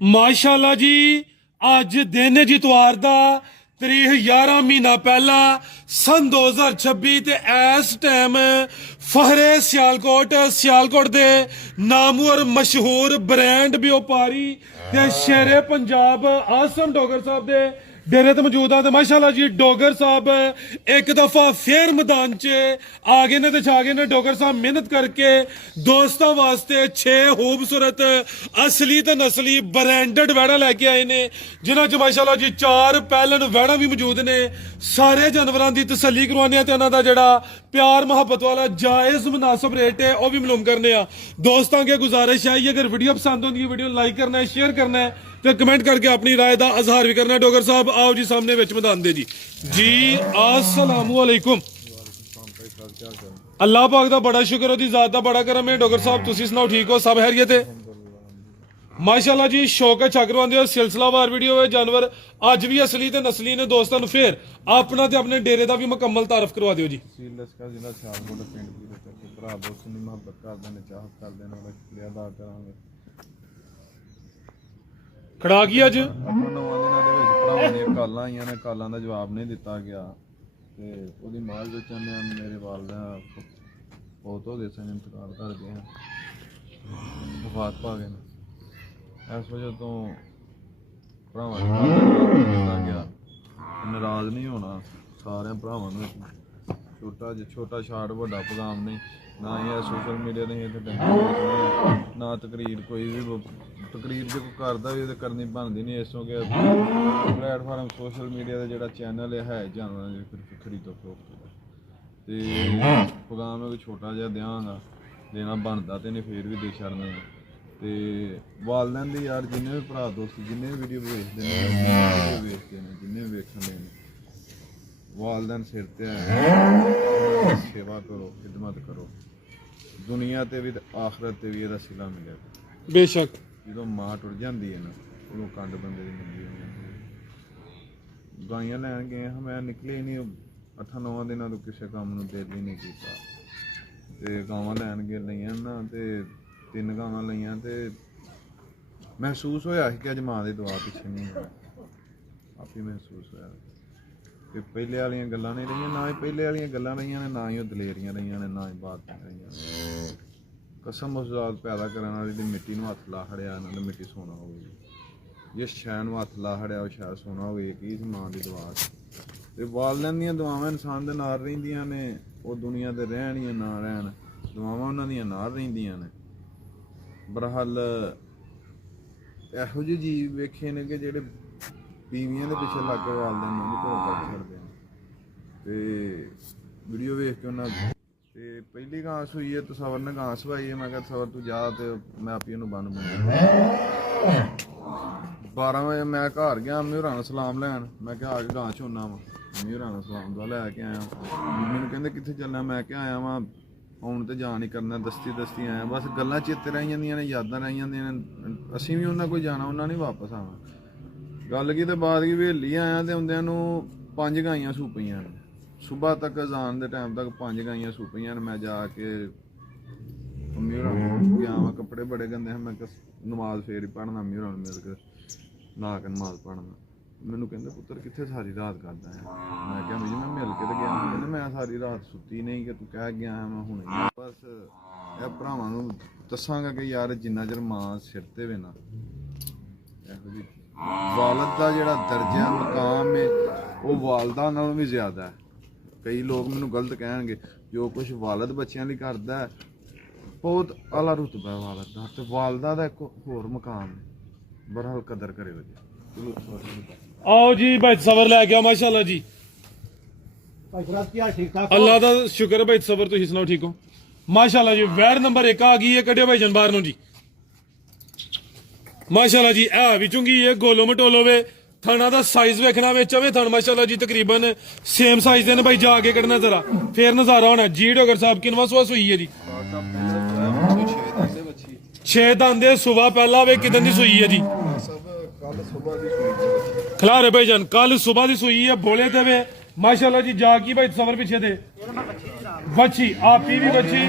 माशाअल्लाह जी अज दिन जितवार दा तरीक 11 महीना पहला सन 2026 ते इस टाइम फहरे सियालकोट दे नामवर मशहूर ब्रांड व्यापारी ते शेरे पंजाब आसम डोगर साहब दे डेरे ते मौजूद हाँ। माशाअल्लाह जी डोगर साहब एक दफा फिर मैदान च आ गए ने ते छा गए ने। डोगर साहब मेहनत करके दोस्तों वास्ते 6 खूबसूरत असली ते नस्ली ब्रांडेड वैड़ा लैके आए ने, जिन्हां च माशाअल्लाह जी 4 पैलन वैड़ा भी मौजूद ने। सारे जानवरां दी तसल्ली करवाने ते इन्हां दा जेड़ा प्यार मोहब्बत वाला जायज मुनासिब रेट है वह भी मालूम करने आ। दोस्तों के गुजारिश है अगर वीडियो पसंद होंदी है वीडियो लाइक करना है, शेयर करना है तो कमेंट करके अपनी राय का इजहार भी करना है। डोगर साहब आओ जी सामने विच मैदान दे जी अस्सलाम वालेकुम। अल्लाह पाक दा बड़ा शुक्र, ओदी जात दा बड़ा करम है। डोगर साहब तुसी सुनाओ ठीक हो, सब खैरियत है? माशाअल्लाह जी शौक है छकरवांदे हो सिलसिलावार वीडियो है। जानवर अज भी असली ते नस्ली ने। दोस्तों फिर अपना ते अपने डेरे का भी मुकम्मल तारफ करवा दियो जी। खड़ा की अज कालां आईयां ने, कालां दा जवाब नहीं दिता गया ते ओदी माल बेचण ने मेरे वालदा बहुत हो गए सन, इंतकाल कर गए हैं, वफात पा गए ने। इस वजह तो भरावां दिता गया, नाराज नहीं होना सारे भरावां नूं। छोटा शाट वड्डा पैगाम नहीं, ना ही सोशल मीडिया नहीं ना तकरीर कोई भी तकरीर जो कोई करता भी करनी बनती नहीं। इस के प्लेटफार्म सोशल मीडिया का जोड़ा चैनल है जानवर खरीदो तो फरोख्त तो पैगाम है छोटा जहा देंगा देना बनता तो नहीं फिर भी दे छड़ना तो वालदैन दी यार जिन्हें भी भरा दोस्त जिन्हें भी वीडियो वेचते हैं जिन्हें भी वेखन दे वालदैन सिर ते सेवा करो, खिदमत करो, दुनिया ते भी आखरत ते भी इहदा सिला मिले बेशक। जो मां टुट जाती है ना उदों कंड बंदे की मंदी हो जाती है। गाइयां लैन गए हाँ, मैं निकले ही नहीं 8-9 दिनों तो किसी काम में दिल ही नहीं किया ते गावां लैन गए लईयां ना ते 3 गावां लईयां ते महसूस होया कि अज मां की दुआ पिछे नहीं होया, आप ही महसूस होया कि पहले वाली गल्लां नहीं रही, ना ही पहले वाली गल्लां रही ने, ना ही दलेरियां रही ने, ना ही बात रही ने। कसम उस पैदा करने वाली दी मिट्टी नूं हत्थ ला खड़िया इन्हां ने मिट्टी सोना हो गई, जिस शै नूं हत्थ ला खड़िया वो शायद सोना हो गई कि मां की दुआ ते वालदैन दीयां दुआवां इंसान दे नाल रहिंदियां ने, वो दुनिया ते रहण या ना रहण दुआवां उन्हां दीयां नाल रहिंदियां ने। बहरहाल इहो ਜਿਹੇ जीव वेखे ने कि जेहड़े बीवियां दे पिछे लग के वालदैन नूं घरों कढ छड्डदे ने ते वीडियो वेख के उन्हां ते पहली गां सूई है तो सवर ने गां सवाई है। मैं कहा सवर तू जा तो मैं आप ही बन बन 12 बजे मैं घर गया अम्मी होरां नूं सलाम लैन, मैं क्या आ के गां चोना वा अम्मी होरां नूं सलाम दुआ लैके आया। मैनूं कहंदे कित्थे चलना, मैं क्या आया वा आउण ते जान ही करना, दस्ती आया बस गल्लां चेते रही जांदियां ने, यादां रही जांदियां ने। असीं भी उन्हां कोल जाना उन्हां नहीं वापस आना। गल की तो बात की हवेली आया तो आउंदियां नूं 5 गाइयां सूपियां ने, सुबह तक अजान के टाइम तक 5 गाइयां सूपियां ने। मैं जाके अम्मी होरां गया वा, कपड़े बड़े गंदे हैं, मैं नमाज फेर ही पढ़ना अम्मी होरां मिल के ला के नमाज पढ़ना। मैनू कहते पुत्र कितने सारी रात करता है, मैं क्या मैं मिल के तो गया, कहते मैं सारी रात सुती नहीं कि तू कह गया है मैं हुणे बस यह भरावां नूं दसांगा कि यार जिन्ना चਿਰ मां सिर ते वे ना इहो जी वालद का जिहड़ा दर्जा मकाम है वो वालदा नालों भी ज़्यादा है। कई लोग मैनू गलत कहेंगे जो कुछ वालद बच्चों लिए करता है बहुत आला रुतबा है वालद का, तो वालदा का एक होर मकाम है। बहरहाल कदर करे जी। आओ जी भाई सबर लै गया माशाअल्लाह जी, अल्लाह का शुक्र है भाई सबर। तुसीं सुनाओ ठीक हो? माशाअल्लाह जी वैर नंबर 1 आ गई है, कड्डियो भाई जन बाहर नूं जी। माशाअल्लाह जी है भी चुंगी है, गोलो मटोलो वे थाना का साइज वेखना वे चवे थान माशाअल्लाह जी तकरीबन सेम साइज दे ने भाई, जाके कढ़ना जरा फिर नजारा होना जी। डोगर साहब किनवा सुआ सुई है जी? 6 दांदे सुबह पहला वे किदन दी सुई है जी? खिलारे भाई जान कल सुबह दी सुई है, बोले ते वे माशाअल्लाह जी। जाकी भाई सबर पीछे दे बच्ची आपी भी बच्ची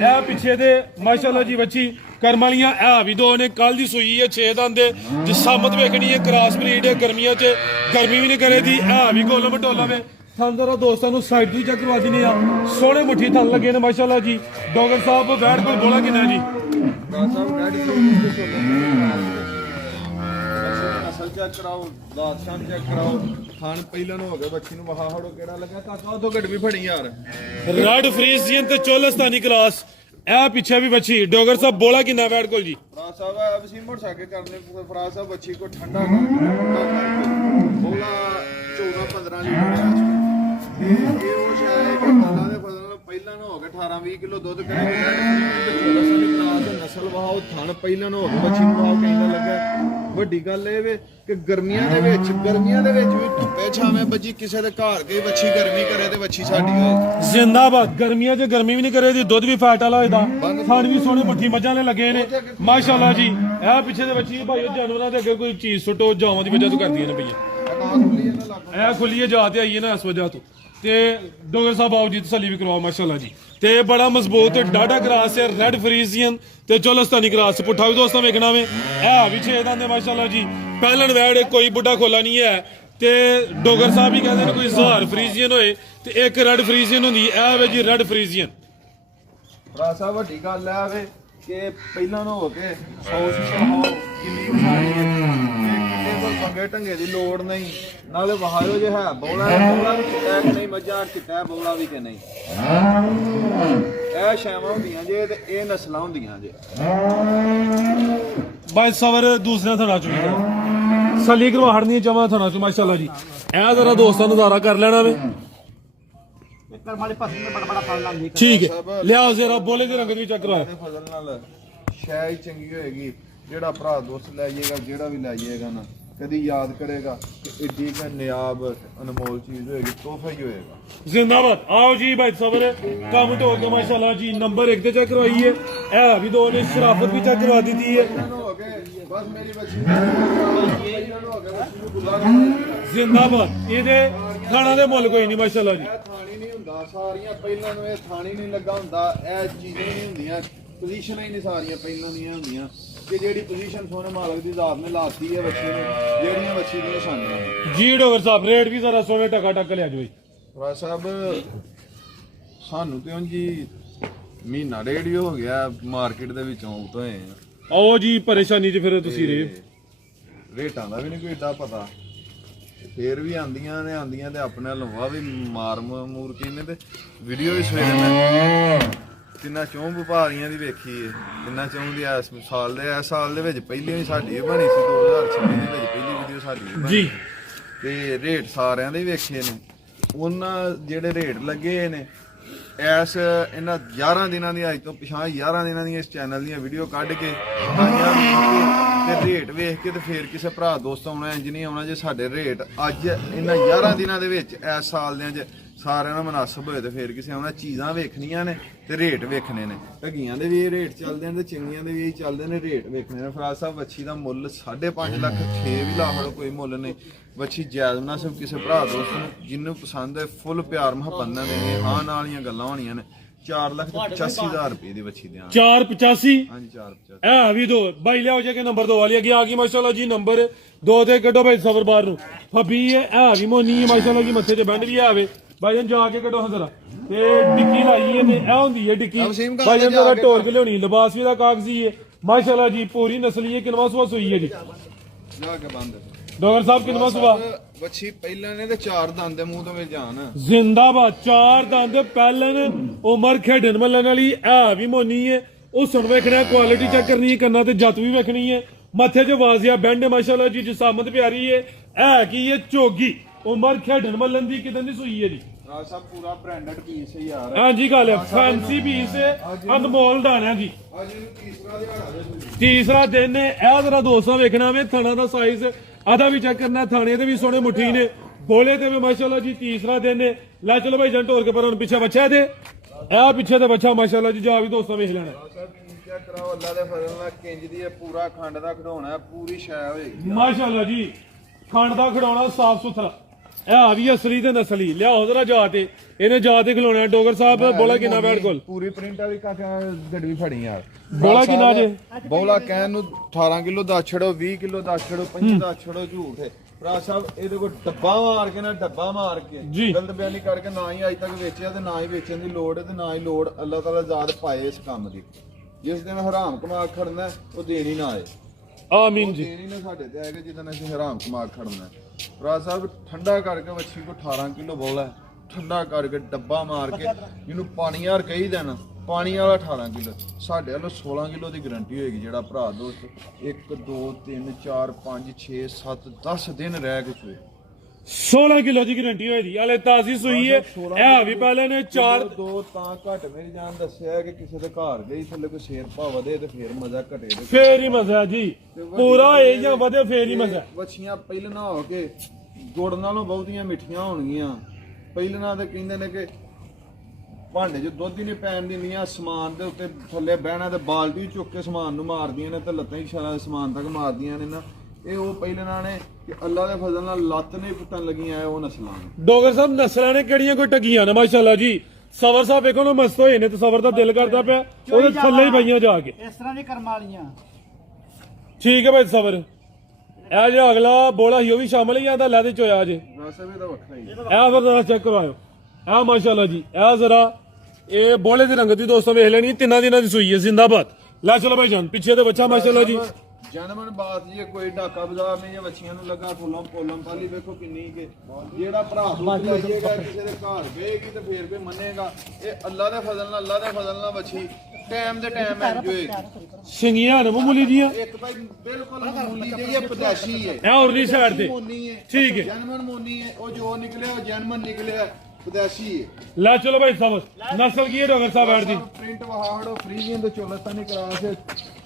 है पीछे दे माशाअल्लाह जी बच्ची ਕਰਮ ਵਾਲੀਆਂ ਇਹ ਵੀ ਦੋ ਨੇ ਕੱਲ ਦੀ ਸੂਈ ਹੈ 6 ਦੰਦ ਦੇ ਜਸਾਮਤ ਵੇਖਣੀ ਹੈ ਕ੍ਰਾਸ ਬਰੀਡ ਹੈ ਗਰਮੀਆਂ 'ਚ ਗਰਮੀ ਵੀ ਨਹੀਂ ਕਰੇ ਦੀ ਇਹ ਵੀ ਗੋਲ ਮਟੋਲਾ ਵੇ ਥਣ ਜਰਾ ਦੋਸਤਾਂ ਨੂੰ ਸਾਈਡ ਤੋਂ ਚੈੱਕ ਕਰਵਾ ਦਿੰਦੇ ਆ ਸੋਹਣੇ ਮੁੱਠੀ ਥਣ ਲੱਗੇ ਨੇ ਮਾਸ਼ਾਅੱਲਾ ਜੀ ਡੋਗਰ ਸਾਹਿਬ ਬੈਠ ਕੋਲ ਬੋਲਾ ਕਿੰਨਾ ਜੀ ਨਸਲ ਚੈੱਕ ਕਰਾਓ ਦਾਤ ਸ਼ਾਨ ਚੈੱਕ ਕਰਾਓ ਖਾਣ ਪਹਿਲਾਂ ਨੂੰ ਹੋ ਗਿਆ ਬੱਚੀ ਨੂੰ ਵਹਾ ਹੜੋ ਕਿਹੜਾ ਲੱਗਾ ਕਾਕਾ ਉਦੋਂ ਘਟ ਵੀ ਫੜੀ ਯਾਰ ਰੈਡ ਫਰੀਜ਼ੀਅਨ ਤੇ ਚੋਲਸਤਾਨੀ ਕਲਾਸ ਇਹ ਪਿੱਛੇ ਵੀ ਬੱਚੀ ਡੋਗਰ ਸਾਹਿਬ ਬੋਲਾ ਕਿੰਨਾ ਬੈਠ ਕੋਲ ਜੀ ਫਰਾਜ਼ ਸਾਹਿਬ ਵਸੀਮ ਮੋੜ ਸਾਕੇ ਕਰਨੇ ਫਰਾਜ਼ ਸਾਹਿਬ ਬੱਚੀ ਕੋ ਠੰਡਾ ਬੋਲਾ 14-15 ਲੀਟਰ ਇਹ ਉਹ ਸ਼ਾਇਦ ਕਿ ਗੱਲਾਂ ਦੇ ਫਸਲ ਪਹਿਲਾਂ ਨੂੰ ਹੋ ਗਿਆ 18-20 ਕਿਲੋ ਦੁੱਧ ਕਰੇਗਾ ਨਸਲ ਵਹਾਓ ਥਣ ਪਹਿਲਾਂ ਨੂੰ ਹੋ ਗਿਆ ਬੱਚੀ ਨੂੰ ਵਹਾਓ ਕਹਿੰਦਾ ਲੱਗਾ ਵੱਡੀ ਗੱਲ ਇਹ ਵੇ ਕਿ ਗਰਮੀਆਂ ਦੇ ਵਿੱਚ ਵੀ ਧੁੱਪੇ ਛਾਵੇਂ ਬੱਜੀ ਕਿਸੇ ਦੇ ਘਰ ਗਈ ਬੱਚੀ ਗਰਮੀ ਕਰੇ ਤੇ ਬੱਚੀ ਸਾਡੀ ਹੋਏ ਜ਼ਿੰਦਾਬਾਦ ਗਰਮੀਆਂ 'ਚ ਗਰਮੀ ਵੀ ਨਹੀਂ ਕਰੇ ਦੀ ਦੁੱਧ ਵੀ ਫੈਟ ਵਾਲਾ ਹੋਏਦਾ ਥਣ ਵੀ ਸੋਹਣੇ ਮੁੱਠੀ ਮੱਝਾਂ ਨੇ ਲੱਗੇ ਨੇ ਮਾਸ਼ਾਅੱਲਾ ਜੀ ਇਹ ਪਿੱਛੇ ਦੇ ਬੱਚੀ ਭਾਈ ਜਾਨਵਰਾਂ ਦੇ ਅੱਗੇ ਕੋਈ ਚੀਜ਼ ਸੁੱਟੋ ਜਾਵਾਂ ਦੀ ਵਜ੍ਹਾ ਤੋਂ ਕਰਦੀਆਂ ਨੇ ਭਈਆ ਇਹ ਖੁੱਲੀ ਹੈ ਜਾ ਤੇ ਆਈਏ ਨਾ ਇਸ ਵਜ੍ਹਾ ਤੋਂ ਤੇ ਡੋਗਰ ਸਾਹਿਬ ਆਓ ਜੀ ਤਸੱਲੀ ਵੀ ਕਰਵਾਓ ਮਾਸ਼ਾਅੱਲਾ ਜੀ ਤੇ ਬੜਾ ਮਜ਼ਬੂਤ ਡਾਡਾ ਕਰਾਸ ਹੈ ਰੈਡ ਫਰੀਜ਼ੀਅਨ ਤੇ ਚੋਲਸਤਾਨੀ ਕਰਾਸ ਪੁੱਠਾ ਵੀ ਦੋਸਤਾਂ ਵੇਖਣਾ ਵੇ ਇਹ ਵੀ 6 ਦੰਦ ਮਾਸ਼ਾਅੱਲਾ ਜੀ ਪਹਿਲਣ ਵੈੜ ਕੋਈ ਬੁੱਢਾ ਖੋਲਾ ਨਹੀਂ ਹੈ ਤੇ ਡੋਗਰ ਸਾਹਿਬ ਵੀ ਕਹਿੰਦੇ ਨੇ ਕੋਈ ਜ਼ਹਰ ਫਰੀਜ਼ੀਅਨ ਹੋਏ ਤੇ ਇੱਕ ਰੈਡ ਫਰੀਜ਼ੀਅਨ ਹੁੰਦੀ ਇਹ ਵੇ ਜੀ ਰੈਡ ਫਰੀਜ਼ੀਅਨ ਫਰਾਜ਼ ਸਾਹਿਬ ਵੱਡੀ ਗੱਲ ਹੈ ਵੇ ਕਿ ਪਹਿਲਾਂ ਨੂੰ ਹੋ ਕੇ 100 ਹੋ ਕਿੰਨੀ ਉਸਾਰੀ ਹੈ ਕਿੰਨੇ ਕੋਲ ਪੰਗੇ ਢੰਗੇ ਦੀ ਲੋੜ ਨਹੀਂ ਨਾਲੇ ਵਹਾਇਓ ਜੇ ਹੈ ਬੋਲਾ ਵੀ ਕਿਤਾ ਕਿ ਨਹੀਂ ਮੱਝਾਂ ਕਿਤਾ ਬੋਲਾ ਵੀ ਕਿ ਨਹੀਂ ਇਹ ਸ਼ੈਵਾਂ ਹੁੰਦੀਆਂ ਜੇ ਤੇ ਇਹ ਨਸਲਾਂ ਹੁੰਦੀਆਂ ਜੇ ਬਾਈ ਸਵਰ ਦੂਸਰਾ ਥਣਾ ਚੁਣੀ ਸਲੀ ਕਰਵਾਹੜ ਨਹੀਂ ਚਾਹਾਂ ਥਣਾ ਚ ਮਾਸ਼ਾਅੱਲਾ ਜੀ ਇਹ ਜ਼ਰਾ ਦੋਸਤਾਂ ਨੂੰ ਦਾਰਾ ਕਰ ਲੈਣਾ ਵੇ ਠੀਕ ਹੈ ਲਿਆਓ ਜ਼ਰਾ ਬੋਲੇ ਦੇ ਰੰਗ ਵੀ ਚੱਕ ਕਰਵਾ ਫਜ਼ਲ ਨਾਲ ਸ਼ੈ ਹੀ ਚੰਗੀ ਹੋਏਗੀ ਜਿਹੜਾ ਭਰਾ ਦੋਸਤ ਲੈ ਜਾਏਗਾ ਜਿਹੜਾ ਵੀ ਲੈ ਜਾਏਗਾ ਨਾ ਕਦੀ ਯਾਦ ਕਰੇਗਾ ਕਿ ਏਡੀ ਕ ਨਿਆਬ ਅਨਮੋਲ ਚੀਜ਼ ਹੋਏਗੀ ਤੋਹਫਾ ਹੀ ਹੋਏਗਾ ਜ਼ਿੰਦਾਬਾਦ ਆਓ ਜੀ ਭਾਈ ਸਬਰ ਕੰਮ ਢੋਲ ਕੇ ਮਾਸ਼ਾਅੱਲਾ ਜੀ ਨੰਬਰ 1 ਤੇ ਚੈੱਕ ਕਰਵਾਈਏ ਇਹ ਵੀ ਦੋ ਨੇ ਸ਼ਰਾਫਤ ਵੀ ਚੈੱਕ ਕਰਵਾ ਦਿੱਤੀ ਹੈ ਬਸ ਮੇਰੀ ਬੱਚੀ ਜ਼ਿੰਦਾਬਾਦ ਇਹਦੇ ਖਾਣਾ ਦੇ ਮੁੱਲ ਕੋਈ ਨਹੀਂ ਮਾਸ਼ਾਅੱਲਾ ਜੀ ਥਾਣੀ ਨਹੀਂ ਹੁੰਦਾ ਸਾਰੀਆਂ ਪਹਿਲਾਂ ਨੂੰ ਇਹ ਥਾਣੀ ਨਹੀਂ ਲੱਗਾ ਹੁੰਦਾ ਇਹ ਚੀਜ਼ਾਂ ਹੀ ਨਹੀਂ ਹੁੰਦੀਆਂ ਪੋਜੀਸ਼ਨਾਂ ਹੀ ਨਹੀਂ ਸਾਰੀਆਂ ਪਹਿਲਾਂ ਦੀਆਂ ਹੁੰਦੀਆਂ ਕਿ ਜਿਹੜੀ ਪੋਜੀਸ਼ਨ ਸੋਹਣੇ ਮਾਲਕ ਦੀ ਜ਼ਾਤ ਨੇ ਲਾਤੀ ਹੈ ਬੱਚੀ ਨੂੰ ਜਿਹੜੀਆਂ ਬੱਚੀ ਦੀਆਂ ਨਿਸ਼ਾਨੀਆਂ ਜੀ ਡੋਗਰ ਸਾਹਿਬ ਰੇਟ ਵੀ ਜ਼ਰਾ ਸੋਹਣੇ ਟਕਾ ਟੱਕ ਲਿਆ ਜੋ ਫਰਾਜ਼ ਸਾਹਿਬ ਸਾਨੂੰ ਤੇ ਉਂਝ ਜੀ ਮਹੀਨਾ ਡੇਢ ਹੀ ਹੋ ਗਿਆ ਮਾਰਕੀਟ ਦੇ ਵਿੱਚੋਂ ਆਊਟ ਹੋਏ ਆ ਆਓ ਜੀ ਪਰੇਸ਼ਾਨੀ 'ਚ ਫਿਰ ਤੁਸੀਂ ਰੇ ਰੇਟਾਂ ਦਾ ਵੀ ਨਹੀਂ ਕੋਈ ਏਡਾ ਪਤਾ ਫੇਰ ਵੀ ਆਂਦੀਆਂ ਤੇ ਆਪਣੇ ਲਵਾ ਵੀ ਮਾਰ ਮੂਰ ਕੇ ਇਹਨੇ ਤੇ ਵੀਡੀਓ ਵੀ ਸਵੇਰੇ ਮੈਂ ਤਿੰਨਾਂ ਚੋਂ ਵਪਾਰੀਆਂ ਦੀ ਵੇਖੀ ਏ ਤਿੰਨਾਂ ਚੋਂ ਦੀ ਇਸ ਸਾਲ ਦੇ ਵਿੱਚ ਪਹਿਲੀ ਵੀ ਸਾਡੀ ਬਣੀ ਸੀ 2026 ਦੇ ਵਿੱਚ ਪਹਿਲੀ ਵੀਡੀਓ ਸਾਡੀ ਬਣੀ ਜੀ ਤੇ ਰੇਟ ਸਾਰਿਆਂ ਦੇ ਵੇਖੇ ਨੇ ਉਹਨਾਂ ਜਿਹੜੇ ਰੇਟ ਲੱਗੇ ਨੇ ਐਸ ਇਹਨਾਂ 11 ਦਿਨਾਂ ਦੀ ਅੱਜ ਤੋਂ ਪਿਛਾਂ 11 ਦਿਨਾਂ ਦੀਆਂ ਇਸ ਚੈਨਲ ਦੀਆਂ ਵੀਡੀਓ ਕੱਢ ਕੇ ਤੇ ਰੇਟ ਵੇਖ ਕੇ ਤੇ ਫੇਰ ਕਿਸੇ ਭਰਾ ਦੋਸਤ ਆਉਣਾ ਇੰਜ ਨਹੀਂ ਆਉਣਾ ਜੇ ਸਾਡੇ ਰੇਟ ਅੱਜ ਇਹਨਾਂ 11 ਦਿਨਾਂ ਦੇ ਵਿੱਚ ਇਸ ਸਾਲ ਦੇ ਚ ਸਾਰਿਆਂ ਨਾਲ ਮੁਨਾਸਬ ਹੋਏ ਤੇ ਫੇਰ ਕਿਸੇ ਆਉਣਾ ਚੀਜ਼ਾਂ ਵੇਖਣੀਆਂ ਨੇ ਤੇ ਰੇਟ ਵੇਖਣੇ ਨੇ ਢੱਗੀਆਂ ਦੇ ਵੀ ਇਹ ਰੇਟ ਚੱਲਦੇ ਨੇ ਤੇ ਚੰਗੀਆਂ ਦੇ ਵੀ ਇਹ ਚੱਲਦੇ ਨੇ ਰੇਟ ਵੇਖਣੇ ਨੇ ਫਰਾਜ਼ ਸਾਹਿਬ ਵੱਛੀ ਦਾ ਮੁੱਲ 5.5 ਲੱਖ 6 ਵੀ ਲਾ ਫੜੋ ਕੋਈ ਮੁੱਲ ਨਹੀਂ ਵੱਛੀ ਜਾਇਜ਼ ਮੁਨਾਸਬ ਕਿਸੇ ਭਰਾ ਦੋਸਤ ਨੂੰ ਜਿਹਨੂੰ ਪਸੰਦ ਹੈ ਫੁੱਲ ਪਿਆਰ ਮੁਹੱਬਤ ਨਾਲ ਦੇਣੀ ਹਾਂ ਨਾਲ ਵਾਲੀਆਂ ਗੱਲਾਂ ਹੋਣੀਆਂ ਨੇ 4,85,000 ਰੁਪਏ ਦੀ ਵੱਛੀ ਦੇ 485 ਹਾਂਜੀ 485 ਇਹ ਵੀ ਦੋ ਬਾਈ ਲਿਆਓ ਜੇ ਕਿ ਨੰਬਰ 2 ਵਾਲੀ ਆ ਗਈ ਮਾਸ਼ਾਅੱਲਾ ਜੀ ਨੰਬਰ 2 ਤੇ ਕੱਢੋ ਭਾਈ ਸਬਰ ਬਾਹਰ ਨੂੰ ਫੱਬੀ ਇਹ ਵੀ ਮੋਨੀ ਹੈ ਮਾਸ਼ਾਅੱਲਾ ਜੀ ਮੱਥੇ ਤੇ ਬੈਂਡ ਵੀ ਆਵੇ ਭਾਈ ਜਨ ਜਾ ਕੇ ਕੱਢੋ ਹਜ਼ਰਾ ਤੇ ਡਿੱਕੀ ਲਾਈ ਇਹਨੇ ਇਹ ਹੁੰਦੀ ਹੈ ਡਿੱਕੀ ਭਾਈ ਜਨ ਦਾ ਢੋਲ ਕੇ ਲਿਆਉਣੀ ਲਿਬਾਸ ਵੀ ਦਾ ਕਾਗਜ਼ੀ ਹੈ ਮਾਸ਼ਾਅੱਲਾ ਜੀ ਪੂਰੀ ਨਸਲੀ ਹੈ ਕਿਨਵਾ ਸੁਆ ਸੋਈ ਹੈ ਜੀ ਜਾ ਕੇ ਬੰਦ ਡੋਗਰ ਸਾਹਿਬ ਕਿਨਵਾ ਸੁਆ ਵੱਛੀ ਪਹਿਲਾਂ ਨੇ ਤੇ 4 ਦੰਦ ਦੇ ਮੂੰਹ ਤੋਂ ਵਿੱਚ ਜਾਨ ਜ਼ਿੰਦਾਬਾਦ 4 ਦੰਦ ਪਹਿਲਨ ਉਮਰ ਖੇਡਣ ਮੱਲਣ ਵਾਲੀ ਇਹ ਵੀ ਮੋਨੀ ਹੈ ਉਹ ਸੁਣ ਵੇਖਣਾ ਕੁਆਲਿਟੀ ਚੈੱਕ ਕਰਨੀ ਹੈ ਕੰਨਾਂ ਤੇ ਜੱਤ ਵੀ ਵੇਖਣੀ ਹੈ ਮੱਥੇ 'ਚ ਵਾਜ਼ਿਆ ਬੈਂਡ ਮਾਸ਼ਾਅੱਲਾ ਜੀ ਜਸਾਮਤ ਪਿਆਰੀ ਹੈ ਇਹ ਕੀ ਹੈ ਝੋਗੀ ਉਮਰ ਖੇਡਣ ਮੱਲਣ ਦੀ ਕਿਦਾਂ ਦੀ ਸੂਈ ਹੈ ਜੀ ਸਭ ਪੂਰਾ ਬ੍ਰਾਂਡਡ ਪੀਸ ਹੈ ਯਾਰ ਹਾਂਜੀ ਗੱਲ ਹੈ ਫੈਂਸੀ ਪੀਸ ਹੈ ਅਨਮੋਲ ਦਾਣਾ ਜੀ ਅੱਜ ਇਹਨੂੰ ਤੀਸਰਾ ਦਿਹਾੜਾ ਦੇ ਤੀਸਰਾ ਦਿਨ ਨੇ ਇਹ ਜਰਾ ਦੋਸਤਾਂ ਵੇਖਣਾ ਵੇ ਥਣਾ ਦਾ ਸਾਈਜ਼ ਆਦਾ ਵੀ ਚੈੱਕ ਕਰਨਾ ਥਾਣੇ ਤੇ ਵੀ ਸੋਹਣੇ ਮੁੱਠੀ ਨੇ ਬੋਲੇ ਤੇ ਵੀ ਮਾਸ਼ਾਅੱਲਾ ਜੀ ਤੀਸਰਾ ਦਿਨ ਨੇ ਲੈ ਚਲੋ ਭਾਈ ਜੰਟ ਹੋਰ ਕੇ ਪਰ ਹੁਣ ਪਿੱਛੇ ਬੱਚਾ ਇਹਦੇ ਇਹ ਪਿੱਛੇ ਤੇ ਬੱਚਾ ਮਾਸ਼ਾਅੱਲਾ ਜੀ ਜਾ ਵੀ ਦੋਸਤਾਂ ਵੇਖ ਲੈਣਾ ਚੈੱਕ ਕਰਾਓ ਅੱਲਾ ਦੇ ਫਜ਼ਲ ਨਾਲ ਕਿੰਜ ਦੀ ਹੈ ਪੂਰਾ ਖੰਡ ਦਾ ਖਿਡੌਣਾ ਪੂਰੀ ਸ਼ੈ ਹੋਏਗੀ ਮਾਸ਼ਾਅੱਲਾ ਜੀ ਖੰਡ ਦਾ ਖਿਡੌਣਾ ਸਾਫ ਸੁਥਰਾ ਇਹ ਆ ਵੀ ਅਸਲੀ ਤੇ ਨਸਲੀ ਲਿਆਓ ਜਰਾ ਜਾ ਤੇ ਇਹਨੇ ਜਾ ਤੇ ਖਲੋਣਾ ਡੋਗਰ ਸਾਹਿਬ ਬੋਲਾ ਕਿੰਨਾ ਬੈਠ ਕੋਲ ਪੂਰੀ ਪ੍ਰਿੰਟ ਵਾਲੀ ਕਾਕਾ ਗੱਡੀ ਫੜੀ ਯਾਰ ਬੋਲਾ ਕਿੰਨਾ ਜੇ ਬੋਲਾ ਕਹਿਣ ਨੂੰ 18 ਕਿਲੋ ਦਾ ਛੜੋ 20 ਕਿਲੋ ਦਾ ਛੜੋ 25 ਦਾ ਛੜੋ ਝੂਠ ਹੈ ਭਰਾ ਸਾਹਿਬ ਇਹਦੇ ਕੋਲ ਡੱਬਾ ਮਾਰ ਕੇ ਨਾ ਡੱਬਾ ਮਾਰ ਕੇ ਜੀ। ਗਲਤ ਬਿਆਨੀ ਕਰਕੇ ਨਾ ਹੀ ਅੱਜ ਤੱਕ ਵੇਚਿਆ ਤੇ ਨਾ ਹੀ ਵੇਚਣ ਦੀ ਲੋੜ ਹੈ ਤੇ ਨਾ ਹੀ ਲੋੜ ਅੱਲਾਹ ਤਾਲਾ ਜ਼ਾਤ ਪਾਏ ਇਸ ਕੰਮ ਦੀ ਜਿਸ ਦਿਨ ਹਰਾਮ ਕਮਾ ਖੜਨਾ ਉਹ ਦੇਣੀ ਨਾ ਆਏ ਆਮੀਨ ਜੀ ਦੇਣੀ ਨਾ ਸਾਡੇ ਤੇ ਆਏਗਾ ਜਿੱਦਣ ਅਸੀਂ ਹਰਾਮ ਕਮਾ ਖੜਨਾ ਭਰਾ ਸਾਹਿਬ ਠੰਡਾ ਕਰਕੇ ਮੱਛੀ ਕੋ 18 ਕਿਲੋ ਬੋਲਾ ਠੰਡਾ ਕਰਕੇ ਡੱਬਾ ਮਾਰ ਕੇ ਜਿਹਨੂੰ ਪਾਣੀ ਯਾਰ ਕਹੀ ਦੇਣਾ ਪਾਣੀ ਵਾਲਾ 18 ਕਿਲੋ ਸਾਡੇ ਵੱਲੋਂ 16 ਕਿਲੋ ਦੀ ਗਾਰੰਟੀ ਹੋਏਗੀ ਜਿਹੜਾ ਭਰਾ ਦੋਸਤ 1 2 3 4 5 6 7 10 ਦਿਨ ਰਹਿ ਕੇ ਚੋਏ 16 ਕਿਲੋ ਦੀ ਗਾਰੰਟੀ ਹੋਈ ਦੀ ਹਲੇ ਤਾਜ਼ੀ ਸੂਈ ਹੈ ਇਹ ਵੀ ਪਹਿਲੇ ਨੇ 4 ਦੋ ਤਾਂ ਘਟ ਮੇਰੀ ਜਾਨ ਦੱਸਿਆ ਕਿ ਕਿਸੇ ਦੇ ਘਰ ਗਈ ਥੱਲੇ ਕੋਈ ਸ਼ੇਰ ਭਾ ਵਧੇ ਤੇ ਫੇਰ ਮਜ਼ਾ ਘਟੇ ਤੇ ਫੇਰ ਹੀ ਮਜ਼ਾ ਜੀ ਪੂਰਾ ਇਹ ਜਾਂ ਵਧੇ ਫੇਰ ਹੀ ਮਜ਼ਾ ਵੱਛੀਆਂ ਪਹਿਲਣਾ ਹੋ ਕੇ ਗੁੜ ਨਾਲੋਂ ਬਹੁਤੀਆਂ ਮਿੱਠੀਆਂ ਹੋਣਗੀਆਂ ਪਹਿਲਣਾ ਤੇ ਕਹਿੰਦੇ ਨੇ ਕਿ ਭਾਂਡੇ 'ਚ ਦੁੱਧ ਹੀ ਨਹੀਂ ਪੈਣ ਦਿੰਦੀਆਂ ਸਮਾਨ ਦੇ ਉੱਤੇ ਥੱਲੇ ਬਹਿਣਾ ਤੇ ਬਾਲਟੀ ਚੁੱਕ ਕੇ ਸਮਾਨ ਨੂੰ ਮਾਰਦੀਆਂ ਨੇ ਤੇ ਲੱਤਾਂ ਹੀ ਸਾਰਾ ਸਮਾਨ ਤੱਕ ਮਾਰਦੀਆਂ ਨੇ ਨਾ ਇਹ ਉਹ ਪਹਿਲਣਾ ਨੇ ਕਿ ਅੱਲਾ ਦੇ ਫਜ਼ਲ ਨਾਲ ਲੱਤ ਨਹੀਂ ਫੁੱਟਣ ਲੱਗੀਆਂ ਉਹ ਨਸਲਾਂ ਨੇ ਡੋਗਰ ਸਾਹਿਬ ਨਸਲਾਂ ਨੇ ਕਿਹੜੀਆਂ ਕੋਈ ਟੱਗੀਆਂ ਨੇ ਮਾਸ਼ਾਅੱਲਾ ਜੀ ਸਵਰ ਸਾਹਿਬ ਵੇਖੋ ਨਾ ਮਸਤ ਹੋਏ ਨੇ ਤੇ ਸਵਰ ਦਾ ਦਿਲ ਕਰਦਾ ਪਿਆ ਉਹਦੇ ਥੱਲੇ ਹੀ ਪਈਆਂ ਜਾ ਕੇ ਇਸ ਤਰ੍ਹਾਂ ਦੀ ਕਰਮ ਵਾਲੀਆਂ ਠੀਕ ਹੈ ਭਾਈ ਸਵਰ ਇਹ ਜਿਹੜਾ ਅਗਲਾ ਬੋਲਾ ਸੀ ਉਹ ਵੀ ਸ਼ਾਮਲ ਹੀ ਆਦਾ ਲੈ ਦੇ ਚੋਇਆ ਜੇ ਵੈਸੇ ਵੀ ਤਾਂ ਵੱਖਰਾ ਹੀ ਇਹ ਫਿਰ ਜ਼ਰਾ ਚੈੱਕ ਕਰਵਾਇਓ ਇਹ ਮਾਸ਼ਾਅੱਲਾ ਜੀ ਇਹ ਜ਼ਰਾ ਇਹ ਬੋਲੇ ਦੇ ਰੰਗ ਦੀ ਦੋਸਤੋ ਵੇਖ ਲੈਣੀ 3 ਦਿਨਾਂ ਦੀ ਸੂਈ ਹੈ ਜ਼ਿੰਦਾਬਾਦ ਲੈ ਚਲੋ ਭਾਈ ਜਾਨ ਪਿੱਛੇ ਤੇ ਬੱਚਾ ਮਾਸ਼ਾਅੱਲਾ ਜੀ ਜਨਮਨ ਬਾਤ ਜੀ ਕੋਈ ਢਾਕਾ ਬਾਜ਼ਾਰ ਨਹੀਂ ਜਾਂ ਬੱਚੀਆਂ ਨੂੰ ਲੱਗਾ ਫੁੱਲਾਂ ਪੋਲਮ ਪਾਲੀ ਵੇਖੋ ਕਿੰਨੀ ਕਿ ਜਿਹੜਾ ਭਰਾ ਦੁੱਧ ਲਾਈਏਗਾ ਕਿਸੇ ਦੇ ਘਰ ਗਏਗੀ ਤੇ ਫੇਰ ਵੀ ਮੰਨੇਗਾ ਇਹ ਅੱਲਾ ਦੇ ਫਜ਼ਲ ਨਾਲ ਬੱਚੀ ਟਾਈਮ ਦੇ ਟਾਈਮ ਐ ਜੋਏ ਸਿੰਗੀਆਂ ਨੇ ਮਾਮੂਲੀ ਜੀਆਂ ਇੱਕ ਭਾਈ ਬਿਲਕੁਲ ਮੋਨੀ ਜਿਹੀ ਇਹ ਪਦਾਸ਼ੀ ਹੈ ਇਹ ਉਰਲੀ ਸਾਈਡ ਤੇ ਮੋਨੀ ਹੈ ਠੀਕ ਹੈ ਜਨਮਨ ਮੋਨੀ ਹੈ ਉਹ ਜੋ ਨਿਕਲਿਆ ਉਹ ਜਨਮਨ ਨਿਕਲਿਆ ਪਦਾਸ਼ੀ ਹੈ ਲੈ ਚਲੋ ਭਾਈ ਸਬਰ ਨਸਲ ਕੀ ਹੈ ਡੋਗਰ ਸਾਹਿਬ ਬੈਠ ਦੀ ਪ੍ਰਿੰਟ ਵਹਾੜੋ ਫਰੀਜ਼ੀਆਂ ਤੋਂ ਚੋਲਸਤਾਨੀ ਕਰਾਸ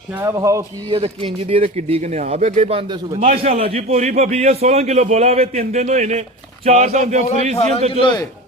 ਸ਼ਾਇਬ ਹਾਓ ਕੀ ਇਹ ਤੇ ਕਿੰਜ ਦੀ ਇਹ ਤੇ ਕਿੱਡੀ ਕਨਿਆਬ ਅੱਗੇ ਬੰਦੇ ਸੁ ਬੱਚੇ ਮਾਸ਼ਾਅੱਲਾ ਜੀ ਪੂਰੀ ਭੱਬੀ ਹੈ 16 ਕਿਲੋ ਬੋਲਾ ਵੇ 3 ਦਿਨ ਹੋਏ ਨੇ 4 ਦਿਨ ਦੇ ਫਰੀਜ਼ੀਆਂ ਤੇ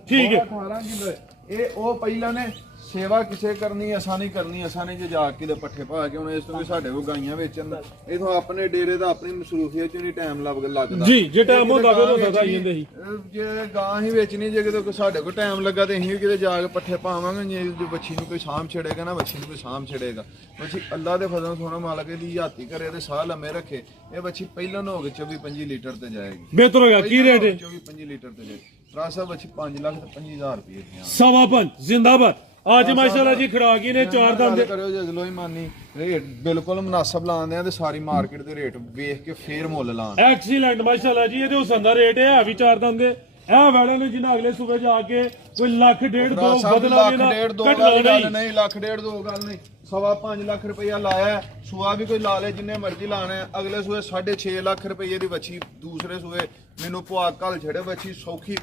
ਠੀਕ ਹੈ 18 ਕਿਲੋ ਇਹ ਉਹ ਪਹਿਲਾਂ ਨੇ ਸੇਵਾ ਕਿਸੇ ਕਰਨੀ ਆਸਾਨੀ ਕਰਨੀ ਆਸਾਨੀ ਜੇ ਜਾ ਕੇ ਦੇ ਪੱਠੇ ਪਾ ਕੇ ਹੁਣ ਇਸ ਤੋਂ ਵੀ ਸਾਡੇ ਕੋਲ ਗਾਈਆਂ ਵੇਚਣ ਦਾ ਇਥੋਂ ਆਪਣੇ ਡੇਰੇ ਦਾ ਆਪਣੀ ਮਸਰੂਫੀਅਤ ਚ ਨਹੀਂ ਟਾਈਮ ਲੱਗਦਾ ਜੀ ਜੇ ਟਾਈਮ ਹੁੰਦਾ ਫਿਰ ਹੁੰਦਾ ਤਾਂ ਜਾਂਦੇ ਸੀ ਜੇ ਗਾਂ ਹੀ ਵੇਚਣੀ ਜੇ ਕਿਤੇ ਕੋਈ ਸਾਡੇ ਕੋਲ ਟਾਈਮ ਲੱਗਾ ਤੇ ਅਸੀਂ ਵੀ ਕਿਤੇ ਜਾ ਕੇ ਪੱਠੇ ਪਾਵਾਂਗੇ ਜੇ ਬੱਚੀ ਨੂੰ ਕੋਈ ਸਾਂਭ ਛੜੇਗਾ ਨਾ ਬੱਚੀ ਨੂੰ ਕੋਈ ਸਾਂਭ ਛੜੇਗਾ ਬੱਚੀ ਅੱਲਾ ਦੇ ਫਜ਼ਲ ਸੋਹਣਾ ਮਾਲਕ ਦੀ ਹੱਥੀ ਕਰੇ ਤੇ ਸਾਹ ਲੰਮੇ ਰੱਖੇ ਇਹ ਬੱਚੀ ਪਹਿਲਾਂ ਹੋ ਕੇ 24-25 ਲੀਟਰ ਤੇ ਜਾਏਗੀ ਬਿਹਤਰ ਹੋ ਗਿਆ ਕੀ ਰੇਟ ਹੈ 24-25 ਲੀਟਰ ਤੇ ਜਾਏਗੀ ਭਰਾ ਸਾਹਿਬ ਬੱਚੀ 5,25,000 ਰੁਪਏ ਦੀਆਂ ਸਵਾ ਪੰਜ ਜ਼ਿੰਦਾਬਾਦ ਅੱਜ ਮਾਸ਼ਾਅੱਲਾ ਜੀ ਖੜਾ ਗਈ ਨੇ 4 ਦਿਨ ਦੇ ਕਰਿਓ ਜੇ ਅਗਲੋ ਹੀ ਮਾਨੀ ਰੇਟ ਬਿਲਕੁਲ ਮੁਨਾਸਬ ਲਾਉਂਦੇ ਆ ਤੇ ਸਾਰੀ ਮਾਰਕੀਟ ਦੇ ਰੇਟ ਵੇਖ ਕੇ ਫੇਰ ਮੁੱਲ ਲਾਣ ਐਕਸੀਲੈਂਟ ਮਾਸ਼ਾਅੱਲਾ ਜੀ ਇਹਦੇ ਹੁਸਨ ਦਾ ਰੇਟ ਹੈ ਵੀ 4 ਦਿਨ ਦੇ ਇਹ ਵੈੜੇ ਨੇ ਜਿਹਨਾਂ ਅਗਲੇ ਸੂਬੇ ਜਾ ਕੇ ਕੋਈ ਲੱਖ ਡੇਢ ਦੋ ਬਦਲਾ ਲੱਖ ਡੇਢ ਦੋ ਗੱਲ ਨਹੀਂ ਲੱਖ ਡੇਢ ਦੋ ਗੱਲ ਨਹੀਂ 5.5 ਲੱਖ ਰੁਪਇਆ ਲਾਇਆ ਸੂਆ ਵੀ ਕੋਈ ਲਾ ਲੇ ਜਿੰਨੇ ਮਰਜ਼ੀ ਲਾਣਾ ਅਗਲੇ ਸੂਏ 6.5 ਲੱਖ ਰੁਪਏ ਦੀ ਵੱਛੀ ਦੂਸਰੇ ਸੂਏ ਮੈਨੂੰ ਪੁਆ ਕੱਲ ਛੜੇ ਵੱਛੀ ਸੌਖੀ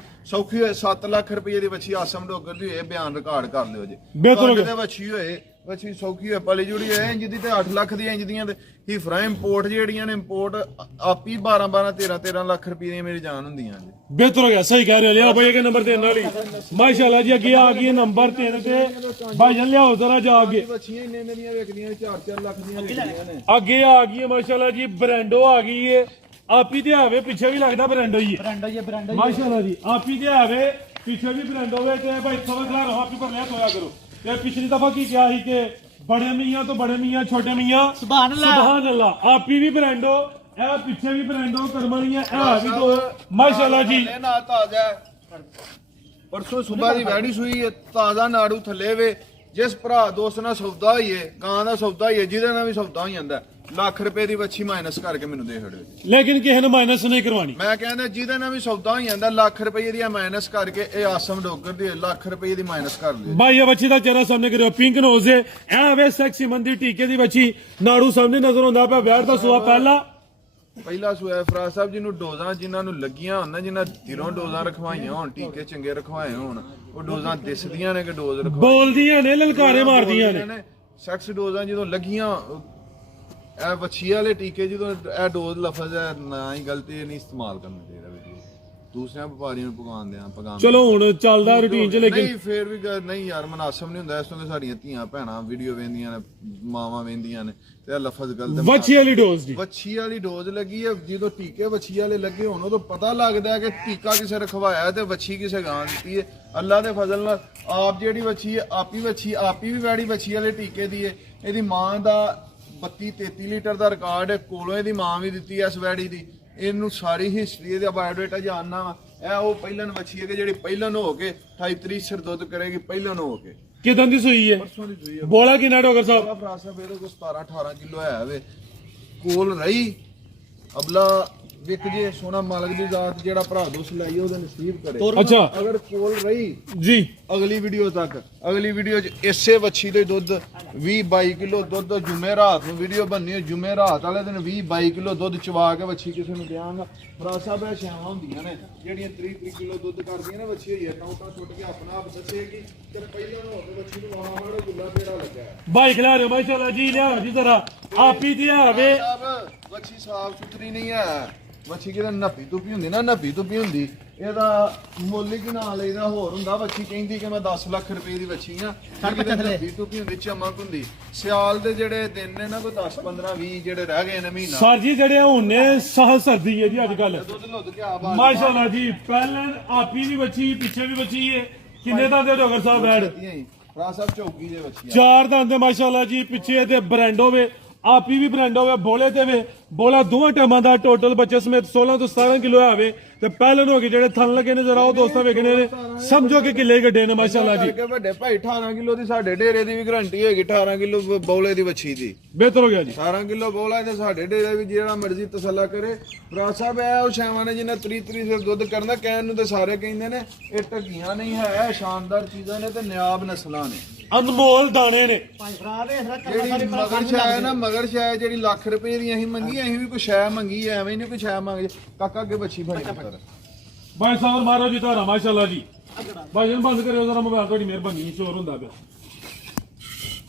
ਹੋਏ 7 ਲੱਖ ਰੁਪਏ ਦੀ ਵੱਛੀ ਆਸਮ ਡੋਗਰ ਦੀ ਹੋਏ ਬਿਆਨ ਰਿਕਾਰਡ ਕਰ ਲਿਓ ਜੀ ਬਿਲਕੁਲ ਤੇ ਵੱਛੀ ਹੋਏ ਵੱਛੀ ਸੌਖੀ ਹੋਏ ਪਲੀ ਜੁੜੀ ਹੋਏ ਇੰਜ ਦੀ ਤੇ 8 ਲੱਖ ਦੀ ਇੰਜ ਦੀਆਂ ਤੇ ਹੀ ਫਰਾ ਇੰਪੋਰਟ ਜਿਹੜੀਆਂ ਨੇ ਇੰਪੋਰਟ ਆਪੀ 12 13 ਲੱਖ ਰੁਪਏ ਦੀਆਂ ਮੇਰੀ ਜਾਨ ਹੁੰਦੀਆਂ ਜੀ ਬਿਹਤਰ ਹੋ ਗਿਆ ਸਹੀ ਕਹਿ ਰਹੇ ਲਿਆ ਭਾਈ ਇਹ ਨੰਬਰ 3 ਵਾਲੀ ਮਾਸ਼ਾਅੱਲਾ ਜੀ ਅੱਗੇ ਆ ਗਈ ਨੰਬਰ 3 ਤੇ ਭਾਈ ਜਨ ਲਿਆਓ ਜ਼ਰਾ ਜਾ ਅੱਗੇ ਵੱਛੀਆਂ ਇੰਨੇ ਦੀਆਂ ਵੇਚਦੀਆਂ 4 ਲੱਖ ਦੀਆਂ ਵੇਚਦੀਆਂ ਨੇ ਅੱਗੇ ਆ ਗਈ ਹੈ ਮਾਸ਼ਾਅੱਲਾ ਜੀ ਬ੍ਰਾਂਡੋ ਆ ਗਈ ਹੈ ਆਪੀ ਤੇ ਆਵੇ ਪਿੱਛੇ ਵੀ ਲੱਗਦਾ ਬ੍ਰਾਂਡੋ ਹੀ ਹੈ ਬਰਾਂਡਾ ਮਾਸ਼ਾਅੱਲਾ ਜੀ ਆਪੀ ਤੇ ਆਵੇ ਪਿੱਛੇ ਵੀ ਬ੍ਰਾਂਡੋ ਵੇ ਤੇ ਭਾਈ ਸਮਝਦਾਰ ਰਹੋ ਆਪੀ ਪਰ ਲਿਆ ਤੋਇਆ ਕਰੋ ਤੇ ਪਿਛਲੀ ਦਫਾ ਕੀ ਕਿਹਾ ਸੀ ਕਿ ਬੜੇ ਮੀਆਂ ਤੋਂ ਬੜੇ ਮੀਆਂ ਛੋਟੇ ਮੀਆਂ ਸੁਭਾਨ ਅੱਲਾਹ ਆਪੀ ਵੀ ਬ੍ਰਾਂਡੋ ਇਹ ਪਿੱਛੇ ਵੀ ਬ੍ਰਾਂਡੋ ਕਰਮਣੀਆਂ ਇਹ ਵੀ ਦੋ ਮਾਸ਼ਾਅੱਲਾ ਜੀ ਇਹ ਨਾ ਤਾਜ਼ਾ ਪਰਸੋਂ ਸਵੇਰ ਦੀ ਵੈੜੀ ਸੂਈ ਹੈ ਤਾਜ਼ਾ ਨਾੜੂ ਥੱਲੇ ਵੇ ਜਿਸ ਭਰਾ ਦੋਸਤ ਨਾਲ ਸੌਦਾ ਹੋਈਏ ਗਾਂ ਦਾ ਸੌਦਾ ਹੋਈਏ ਜਿਹਦੇ ਨਾਲ ਵੀ ਸੌਦਾ ਹੋ ਜਾਂਦਾ ਲੱਖ ਰੁਪਏ ਦੀ ਵੱਛੀ ਮਾਈਨਸ ਕਰਕੇ ਮੈਨੂੰ ਦੇ ਛੜਿਓ ਲੇਕਿਨ ਕਿਸੇ ਨੇ ਮਾਈਨਸ ਨਹੀਂ ਕਰਵਾਣੀ ਮੈਂ ਕਹਿੰਦਾ ਜਿਹਦੇ ਨਾਲ ਵੀ ਸੌਦਾ ਹੋ ਜਾਂਦਾ ਲੱਖ ਰੁਪਏ ਦੀ ਮਾਈਨਸ ਕਰਕੇ ਇਹ ਆਸਮ ਡੋਗਰ ਦੀ ਲੱਖ ਰੁਪਏ ਦੀ ਮਾਈਨਸ ਕਰ ਲਿਓ ਭਾਈ ਇਹ ਬੱਚੀ ਦਾ ਚਿਹਰਾ ਸਾਹਮਣੇ ਕਰਿਓ ਪਿੰਕ ਨੋਜ਼ ਹੈ ਐ ਵੇ ਸੈਕਸੀ ਮੰਦੀ ਟੀਕੇ ਦੀ ਬੱਚੀ ਨਾੜੂ ਸਾਹਮਣੇ ਨਜ਼ਰ ਆਉਂਦਾ ਪਿਆ ਵੈਰ ਦਾ ਸੂਆ ਪਹਿਲਾ ਸੂਆ ਫਰਾਜ ਸਾਹਿਬ ਜਿਹਨੂੰ ਡੋਜ਼ਾਂ ਜਿਨ੍ਹਾਂ ਨੂੰ ਲੱਗੀਆਂ ਹੋਣ ਜਿਨ੍ਹਾਂ ਦਿਲੋਂ ਡੋਜ਼ਾਂ ਰਖਵਾਈਆਂ ਹੋਣ ਟੀਕੇ ਚੰਗੇ ਰਖਵਾਏ ਹੋਣ ਉਹ ਡੋਜ਼ਾਂ ਦਿਸਦੀਆਂ ਨੇ ਕਿ ਡੋਜ਼ ਰਖਵਾਏ ਬੋਲਦੀਆਂ ਨੇ ਲਲਕਾਰੇ ਮਾਰਦੀਆਂ ਨੇ ਸੈਕਸ ਡੋਜ਼ਾਂ ਜਦੋਂ ਲੱਗੀਆਂ ਇਹ ਵੱਛੀ ਵਾਲੇ ਟੀਕੇ ਜਦੋਂ ਇਹ ਡੋਜ਼ ਲਫ਼ਜ਼ ਹੈ ਨਾ ਹੀ ਗਲਤੀ ਨਹੀਂ ਇਸਤੇਮਾਲ ਕਰਨਾ ਚਾਹੀਦਾ ਵੀਡੀਓ ਦੂਸਰਿਆਂ ਵਪਾਰੀਆਂ ਨੂੰ ਪਗਾਉਣ ਚਲੋ ਹੁਣ ਚੱਲਦਾ ਰੂਟੀਨ ਚ, ਲੇਕਿਨ ਨਹੀਂ ਫੇਰ ਵੀ ਨਹੀਂ ਯਾਰ ਮਨਾਸਬ ਨਹੀਂ ਹੁੰਦਾ। ਇਸ ਤੋਂ ਸਾਡੀਆਂ ਧੀਆਂ ਭੈਣਾਂ ਵੀਡੀਓ ਵੇਂਦੀਆਂ ਨੇ, ਮਾਵਾਂ ਵੇਂਦੀਆਂ ਨੇ, ਤੇ ਲਫ਼ਜ਼ ਗਲਤ ਵੱਛੀ ਵਾਲੀ ਡੋਜ਼ ਦੀ ਵੱਛੀ ਵਾਲੀ ਡੋਜ਼ ਲੱਗੀ ਹੈ। ਜਦੋਂ ਟੀਕੇ ਵੱਛੀ ਵਾਲੇ ਲੱਗੇ ਹੋਣ ਉਦੋਂ ਪਤਾ ਲੱਗਦਾ ਹੈ ਕਿ ਟੀਕਾ ਕਿਸੇ ਰਖਵਾਇਆ ਤੇ ਵੱਛੀ ਕਿਸੇ ਗਾਂ ਦਿੱਤੀ ਹੈ। ਅੱਲਾ ਦੇ ਫਜ਼ਲ ਨਾਲ ਆਪ ਜਿਹੜੀ ਵੱਛੀ ਹੈ ਆਪੀ ਵੀ ਵੈੜੀ ਵੱਛੀ ਵਾਲੇ ਟੀਕੇ ਦੀ ਹੈ। ਇਹਦੀ ਮਾਂ ਦਾ 32-33 ਲੀਟਰ ਦਾ ਰਿਕਾਰਡ ਹੈ, ਕੋਲੋਂ ਇਹਦੀ ਮਾਂ ਵੀ ਦਿੱਤੀ ਐ ਇਸ ਵੈੜੀ ਦੀ। ਇਹਨੂੰ ਸਾਰੀ ਹਿਸਟਰੀ ਇਹਦਾ ਬਾਇਓਡਾਟਾ ਜਾਣਨਾ ਵਾ। ਇਹ ਉਹ ਪਹਿਲਨ ਵੱਛੀ ਹੈ ਕਿ ਜਿਹੜੀ ਪਹਿਲਨ ਹੋ ਕੇ 28-30 ਸਿਰ ਦੁੱਧ ਕਰੇਗੀ ਪਹਿਲਨ ਹੋ ਕੇ। ਕਿਦਾਂ ਦੀ ਸੂਈ ਹੈ? ਪਰਸੋਂ ਦੀ ਸੂਈ ਹੈ। ਬੋਲਾ ਕਿੰਨਾ ਡੋਗਰ ਸਾਹਿਬ? ਫਰਾਸ ਸਾਹਿਬ ਇਹਦੇ ਕੋਲ 17-18 ਕਿਲੋ ਹੈ ਵੇ, ਕੋਲ ਰਹੀ ਅਬਲਾ ਵਿਕ ਜੇ ਸੋਨਾ ਮਾਲਕ ਦੀ ਜ਼ਾਤ ਜਿਹੜਾ ਭਰਾ ਦੋਸ ਲਾਈ ਉਹਦੇ ਨਸੀਬ ਕਰੇ। ਅੱਛਾ ਅਗਰ ਕੋਲ ਰਹੀ ਜੀ ਅਗਲੀ ਵੀਡੀਓ ਚ ਇਸੇ ਵੱਛੀ ਦੇ ਦੁੱਧ 20-22 ਕਿਲੋ ਦੁੱਧ ਜੁਮੇ ਰਾਤ ਨੂੰ ਵੀਡੀਓ ਬਣਨੀ ਹੈ। ਜੁਮੇ ਰਾਤ ਵਾਲੇ ਦਿਨ 20-22 ਕਿਲੋ ਦੁੱਧ ਚਵਾ ਕੇ ਵੱਛੀ ਕਿਸੇ ਨੂੰ ਦਿਆਂਗਾ। ਭਰਾ ਸਾਹਿਬ ਇਹ ਛਾਵਾਂ ਹੁੰਦੀਆਂ ਨੇ ਜਿਹੜੀਆਂ 30-30 ਕਿਲੋ ਦੁੱਧ ਕਰਦੀਆਂ ਨੇ। ਵੱਛੀ ਹੋਈ ਹੈ ਟੌਂਟਾ ਛੁੱਟ ਕੇ ਆਪਣਾ ਆਪ ਦੱਸੇਗੀ ਤੇ ਪਹਿਲਾਂ ਨੂੰ ਹੋ ਕੇ ਵੱਛੀ ਨੂੰ ਵਾਹ ਮਾੜੇ ਗੁੱਲਾ ਤੇਰਾ ਲੱਗਾ ਹੈ। ਬਾਈ ਖਿਲਾ ਰਹੇ ਮਾਸ਼ਾਅੱਲਾ ਜੀ, ਲਿਆ ਜੀ ਜ਼ਰਾ ਆਪੀ ਤੇ ਆਵੇ। ਸਾਹਿਬ ਵੱਛੀ ਸਾਫ ਸੁਥਰੀ ਨਹੀਂ ਹੈ। ਵੱਛੀ ਕਿਹਦਾ ਨੱਪੀ ਤੁਪੀ ਹੁੰਦੀ ਨਾ, ਨੱਪੀ ਤੁਪੀ ਹੁੰਦੀ ਇਹਦਾ ਮੁੱਲ ਕੀ ਨਾਂ ਲਈਦਾ ਹੋਰ ਹੁੰਦਾ। ਵੱਛੀ ਕਹਿੰਦੀ ਕਿ ਮੈਂ 10 ਲੱਖ ਰੁਪਏ ਦੀ ਵੱਛੀ ਆ, ਨੱਪੀ ਤੁਪੀ ਹੁੰਦੀ, ਚਮਕ ਹੁੰਦੀ। ਸਿਆਲ ਦੇ ਜਿਹੜੇ ਦਿਨ ਨੇ ਨਾ ਕੋਈ 10-15-20 ਜਿਹੜੇ ਰਹਿ ਗਏ ਨੇ ਮਹੀਨਾ ਸਰ ਜੀ ਜਿਹੜੇ ਹੁਣ ਨੇ ਸਹ ਸਰਦੀ ਹੈ ਜੀ ਅੱਜ ਕੱਲ ਦੁੱਧ ਲੁੱਧ ਕੇ ਆ ਮਾਸ਼ਾਅੱਲਾ ਜੀ। ਪਹਿਲਾਂ ਆਪੀ ਵੀ ਬੱਚੀ ਪਿੱਛੇ ਵੀ ਬੱਚੀ ਹੈ। ਕਿੰਨੇ ਦਾ ਦੇ ਡੋਗਰ ਸਾਹਿਬ ਬੈਡ? ਭਰਾ ਸਾਹਿਬ ਚੌਕੀ ਦੇ ਵੱਛੀ ਚਾਰ ਦੰਦ ਮਾਸ਼ਾਅੱਲਾ ਜੀ। ਪਿੱਛੇ ਤੇ ਬ੍ਰਾਂਡ ਹੋਵੇ, ਆਪੀ ਵੀ ਬ੍ਰਾਂਡ ਹੋਵੇ, ਬੋਲੇ ਤੇ ਵੇ ਬੋਲਾ ਦੋਵਾਂ ਟਾਈਮਾਂ ਦਾ ਟੋਟਲ ਬੱਚੇ ਸਮੇਤ 16 ਤੋਂ 17 ਕਿਲੋ ਆਵੇ। ਤੇ ਪਹਿਲਾਂ ਹੋ ਗਏ ਜਿਹੜੇ ਥਣ ਲੱਗੇ ਨੇ ਜਰਾ ਉਹ ਦੋਸਤਾਂ ਵੇਖਣੇ ਨੇ, ਸਮਝੋ ਕਿ ਕਿੱਲੇ ਗੱਡੇ ਨੇ ਮਾਸ਼ਾਅੱਲਾ ਜੀ। ਵੱਡੇ ਭਾਈ 18 ਕਿਲੋ ਦੀ ਸਾਡੇ ਡੇਰੇ ਦੀ ਵੀ ਗਾਰੰਟੀ ਹੈਗੀ। 18 ਕਿਲੋ ਬੌਲੇ ਦੀ ਵੱਛੀ ਦੀ ਬਿਹਤਰ ਹੋ ਗਿਆ ਜੀ। 18 ਕਿਲੋ ਬੋਲਾ ਤੇ ਸਾਡੇ ਡੇਰੇ ਵੀ ਜਿਹੜਾ ਮਰਜ਼ੀ ਤਸੱਲਾ ਕਰੇ। ਭਰਾ ਸਾਹਿਬ ਇਹ ਉਹ ਛਾਵਾਂ ਨੇ ਜਿਹਨੇ 30-30 ਸਿਰ ਦੁੱਧ ਕਰਨਾ। ਕਹਿਣ ਨੂੰ ਤੇ ਸਾਰੇ ਕਹਿੰਦੇ ਨੇ ਇਹ ਢੱਗੀਆਂ ਨਹੀਂ ਹੈ, ਸ਼ਾਨਦਾਰ ਚੀਜ਼ਾਂ ਨੇ ਤੇ ਨਿਆਬ ਨਸਲਾਂ ਨੇ, ਅਨਮੋਲ ਦਾਣੇ ਨੇ। ਜਿਹੜੀ ਮਗਰ ਸ਼ਾਇ ਨਾ ਮਗਰ ਸ਼ਾਇ ਜਿਹੜੀ ਲੱਖ ਰੁਪਏ ਦੀ ਅਸੀਂ ਮੰਗੀ, ਅਸੀਂ ਵੀ ਕੋਈ ਸ਼ੈ ਮੰਗੀ ਐ, ਐਵੇਂ ਨਹੀਂ ਕੋਈ ਸ਼ੈ ਮੰਗ। ਕਾਕਾ ਅੱਗੇ ਬੱਚੀ ਫੜੀ ਪੁੱਤਰ ਬਾਈ ਸਾਹਿਬ ਮਾਰੋ ਜੀ ਧਾਰਾ ਮਾਸ਼ਾਅੱਲਾ ਜੀ। ਬਾਈ ਜਨ ਬੰਦ ਕਰਿਓ ਜ਼ਰਾ ਮੋਬਾਈਲ, ਤੁਹਾਡੀ ਮਿਹਰਬਾਨੀ, ਸ਼ੋਰ ਹੁੰਦਾ ਪਿਆ।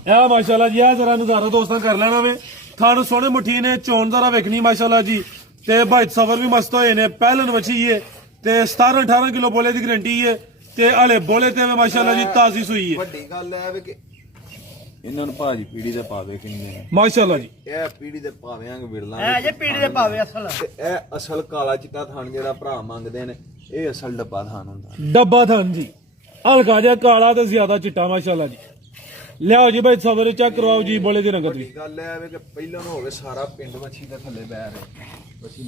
ਇਹ ਮਾਸ਼ਾਅੱਲਾ ਜੀ ਇਹ ਜ਼ਰਾ ਨਜ਼ਾਰਾ ਦੋਸਤਾਂ ਕਰ ਲੈਣਾ ਵੇ। ਥਣ ਸੋਹਣੇ ਮੁੱਠੀ ਨੇ, ਚੋਣ ਜ਼ਰਾ ਵੇਖਣੀ ਮਾਸ਼ਾਅੱਲਾ ਜੀ। ਤੇ ਬਾਈ ਸਫਰ ਵੀ ਮਸਤ ਹੋਏ ਨੇ। ਪਹਿਲਨ ਵਛੀ ਹੈ ਤੇ 17-18 ਕਿਲੋ ਬੋਲੇ ਦੀ ਗਰੰਟੀ ਹੈ ਤੇ ਹਲੇ ਬੋਲੇ ਤੇ ਮਾਸ਼ਾਅੱਲਾ ਜੀ ਤਾਜ਼ੀ ਸੂਈ ਹੈ। ਵੱਡੀ ਗੱਲ ਐ ਵੇ ਕਿ ਇਹਨਾਂ ਨੂੰ ਭਾਜੀ ਪੀੜੀ ਦੇ ਪਾਵੇ ਕਿੰਨੇ ਨੇ ਮਾਸ਼ਾਅੱਲਾ ਜੀ। ਇਹ ਪੀੜੀ ਦੇ ਪਾਵਿਆਂਗੇ ਵਿਰਲਾ ਇਹ ਜੇ ਪੀੜੀ ਦੇ ਪਾਵੇ ਅਸਲ ਤੇ ਇਹ ਅਸਲ ਕਾਲਾ ਚਿੱਟਾ ਥਣ ਜਿਹੜਾ ਭਰਾ ਮੰਗਦੇ ਨੇ, ਇਹ ਅਸਲ ਡੱਬਾ ਥਣ ਹੁੰਦਾ। ਡੱਬਾ ਥਣ ਜੀ, ਹਲਕਾ ਜਿਹਾ ਕਾਲਾ ਤੇ ਜ਼ਿਆਦਾ ਚਿੱਟਾ ਮਾਸ਼ਾਅੱਲਾ ਜੀ। ਲਿਆਓ ਜੀ ਬਾਈ ਸਫਰ ਚੈੱਕ ਕਰਵਾਓ ਜੀ ਬੋਲੇ ਦੀ ਰੰਗਤ ਵੀ। ਗੱਲ ਐ ਵੇ ਕਿ ਪਹਿਲਾਂ ਨੂੰ ਹੋਵੇ ਸਾਰਾ ਪਿੰਡ ਮੱਛੀ ਦੇ ਥੱਲੇ ਬੈ ਰਿਹਾ, ਮੱਛੀ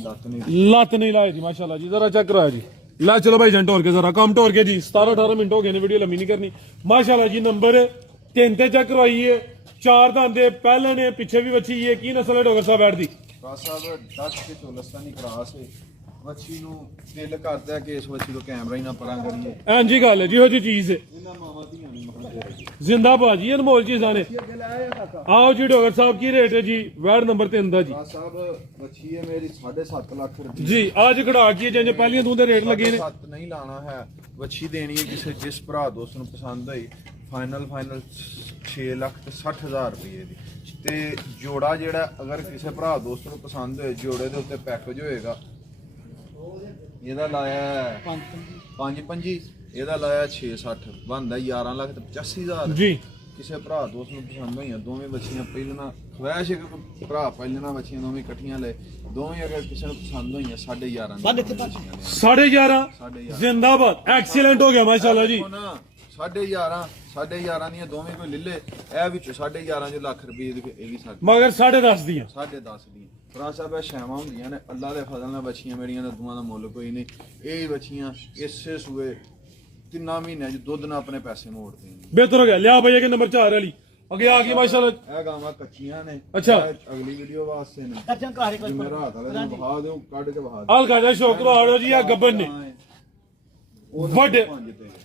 ਲੱਤ ਨਹੀਂ ਲਾਏ ਜੀ ਮਾਸ਼ਾਅੱਲਾ ਜੀ। ਜ਼ਰਾ ਚੈੱਕ ਕਰਾਓ ਜੀ। ਲੈ ਚਲੋ ਭਾਈ ਜੰਟ ਹੋਰ ਕੇ ਜ਼ਰਾ ਕੰਮ ਟੋਰ ਕੇ ਜੀ। 17-18 ਮਿੰਟ ਹੋ ਗਏ ਨੇ, ਵੀਡੀਓ ਲੰਮੀ ਨਹੀਂ ਕਰਨੀ ਮਾਸ਼ਾਅੱਲਾ ਜੀ। ਨੰਬਰ 3 ਤੇ ਚੈੱਕ ਕਰਵਾਈਏ। ਚਾਰ ਦੰਦੇ ਪਹਿਲਾਂ ਨੇ, ਪਿੱਛੇ ਵੀ ਵੱਛੀ ਹੈ। ਕੀ ਨਸਲ ਹੈ ਡੋਗਰ ਸਾਹਿਬ ਬੈਠ ਦੀ? ਸਾਹਿਬ 10 ਤੇ 14 ਦੀ ਕਰਾਸ ਹੈ। ਵੱਛੀ ਨੂੰ ਦਿਲ ਕਰਦਾ ਕਿ ਇਸ ਵੱਛੀ ਤੋਂ ਕੈਮਰਾ ਹੀ ਨਾ ਪਰਾਂ ਕਰੀਏ। ਹਾਂਜੀ ਗੱਲ ਹੈ ਜੀ, ਇਹੋ ਜਿਹੀ ਚੀਜ਼ ਹੈ। ਇਹਨਾਂ ਮਾਵਾਂ ਧੀਆਂ ਨਹੀਂ ਮੰਗਦੇ। ਜ਼ਿੰਦਾ ਭਾਜੀ ਅਨਮੋਲ ਚੀਜ਼ਾਂ ਨੇ। ਆਓ ਜੀ ਡੋਗਰ ਸਾਹਿਬ ਕੀ ਰੇਟ ਹੈ ਜੀ ਵਾਰਡ ਨੰਬਰ 3 ਦਾ ਜੀ? ਸਾਹਿਬ ਵੱਛੀ ਹੈ ਮੇਰੀ 7.5 ਲੱਖ ਰੁਪਏ ਜੀ। ਅੱਜ ਖੜਾ ਕੀ ਜਿੰਜ ਪਹਿਲੀਆਂ ਦੂੰ ਦੇ ਰੇਟ ਲੱਗੇ ਨੇ। 7 ਨਹੀਂ ਲਾਣਾ ਹੈ। ਵੱਛੀ ਦੇਣੀ ਹੈ ਕਿਸੇ ਜਿਸ ਭਰਾ ਦੋਸਤ ਨੂੰ ਪਸੰਦ ਆਈ। ਫਾਈਨਲ 6 ਲੱਖ ਤੇ 60,000 ਰੁਪਏ ਦੀ। ਤੇ ਜੋੜਾ ਜਿਹੜਾ ਅਗਰ ਕਿਸੇ ਭਰਾ ਦੋਸਤ ਨੂੰ ਪਸੰਦ ਹੋਏ, ਜੋੜੇ ਦੇ ਉੱਤੇ ਪੈਕੇਜ ਹੋਏਗਾ। ਇਹਦਾ ਲਾਇਆ 5-5, ਇਹਦਾ ਲਾਇਆ 6-60, ਬਣਦਾ 11 ਲੱਖ ਤੇ 85,000 ਜੀ। ਕਿਸੇ ਭਰਾ ਦੋਸਤ ਨੂੰ ਪਸੰਦ ਹੋਈਆਂ ਦੋਵੇਂ ਬੱਚੀਆਂ ਪਹਿਲਣਾ ਖਵਾਇਸ਼ ਹੈ ਕਿ ਭਰਾ ਪਹਿਲਣਾ ਬੱਚੀਆਂ ਦੋਵੇਂ ਇਕੱਠੀਆਂ ਲੈ ਦੋਵੇਂ। ਅਗਰ ਕਿਸੇ ਨੂੰ ਪਸੰਦ ਹੋਈਆਂ 11.5 11.5 ਜ਼ਿੰਦਾਬਾਦ। ਐਕਸੀਲੈਂਟ ਹੋ ਗਿਆ ਮਾਸ਼ਾਅੱਲਾ ਜੀ। 11.5 ਦੀਆਂ ਦੋਵੇਂ ਕੋਈ ਲਿੱਲੇ। ਇਹ ਵਿੱਚੋਂ 11.5 ਜੋ ਲੱਖ ਰੁਪਏ ਦੀ ਇਹ ਵੀ ਸਾਡੀ ਮਗਰ 10.5 ਦੀਆਂ 10.5 ਦੀਆਂ। ਭਰਾ ਸਾਹਿਬ ਇਹ ਛਾਵਾਂ ਹੁੰਦੀਆਂ ਨੇ ਅੱਲਾ ਦੇ ਫਜ਼ਲ ਨਾਲ। ਬੱਚੀਆਂ ਮੇਰੀਆਂ ਦਾ ਦੁਆ ਦਾ ਮੁੱਲ ਕੋਈ ਨਹੀਂ। ਇਹ ਬੱਚੀਆਂ ਇਸੇ ਸੂਏ 3 ਮਹੀਨਿਆਂ ਚ ਦੁੱਧ ਨਾਲ ਆਪਣੇ ਪੈਸੇ ਮੋੜਦੇ ਨੇ। ਬਿਹਤਰ ਹੋ ਗਿਆ। ਲਿਆ ਭਈਆ ਕਿ ਨੰਬਰ 4 ਵਾਲੀ ਅੱਗੇ ਆ ਗਈ ਮਾਸ਼ਾਅੱਲਾ। ਇਹ ਗਾਵਾਂ ਕੱਚੀਆਂ ਨੇ। ਅੱਛਾ। ਅਗਲੀ ਵੀਡੀਓ ਵਾਸਤੇ ਨੇ। ਕੱਚਾ ਘਾਰੇ ਕੋਈ ਮੈਂ ਰਾਤ ਵਾਲੇ ਦਿਨ ਬਹਾ ਦਿਓ, ਕੱਢ ਕੇ ਬਹਾ ਦਿਓ। ਹਲਕਾ ਜਿਹਾ ਸ਼ੌਕ ਲਵਾੜੋ ਜੀ। ਆ ਗੱਬਨ ਨੇ ਵੱਡੇ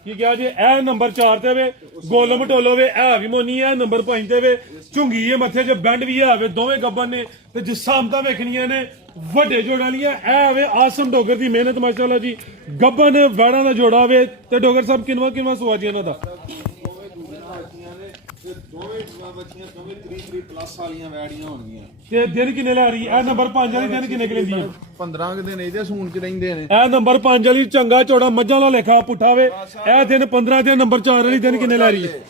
ਕੀ ਕਿਹਾ ਜੀ? ਇਹ ਨੰਬਰ 4 ਤੇ ਵੇ ਗੋਲ ਮਟੋਲੋ ਵੇ। ਇਹ ਵੀ ਮੋਨੀ ਹੈ ਨੰਬਰ 5 ਤੇ ਵੇ। ਝੁੰਗੀ ਹੈ ਮੱਥੇ 'ਚ ਬੈਂਡ ਵੀ ਹੈ ਵੇ। ਦੋਵੇਂ ਗੱਬਨ ਨੇ ਤੇ ਜਿਸਾਮਤਾਂ ਵੇਖਣੀਆਂ ਨੇ ਵੱਡੇ ਜੋੜਾਂ ਵਾਲੀਆਂ। ਇਹ ਵੇ ਆਸਮ ਡੋਗਰ ਦੀ ਮਿਹਨਤ ਮਾਸ਼ਾਅੱਲਾ ਜੀ। ਗੱਬਨ ਵੈੜਾਂ ਦਾ ਜੋੜਾ ਵੇ। ਤੇ ਡੋਗਰ ਸਾਹਿਬ ਕਿੰਨਵਾ ਸਵਾ ਜੀ ਇਹਨਾਂ ਦਾ? ਤੇ ਦੋਵੇਂ ਬੱਚੀਆਂ ਦੋਵੇਂ 3 ਪਲੱਸ ਵਾਲੀਆਂ ਵੈੜੀਆਂ ਹੋਣਗੀਆਂ। ਤੇ ਦਿਨ ਕਿੰਨੇ ਲੈ ਰਹੀ ਹੈ? ਇਹ ਨੰਬਰ 5 ਵਾਲੀ ਦਿਨ ਕਿੰਨੇ ਕਿ ਲੈਂਦੀ ਹੈ? 15 ਕੁ ਦਿਨ ਇਹਦੇ ਸੂਣ ਚ ਰਹਿੰਦੇ ਨੇ। ਇਹ ਨੰਬਰ 5 ਵਾਲੀ ਚੰਗਾ ਚੌੜਾ ਮੱਝਾਂ ਵਾਲਾ ਲੇਖਾ ਪੁੱਠਾ ਵੇ। ਇਹ ਦਿਨ 15 ਤੇ ਨੰਬਰ 4 ਵਾਲੀ ਦਿਨ ਕਿੰਨੇ ਲੈ ਰਹੀ ਹੈ?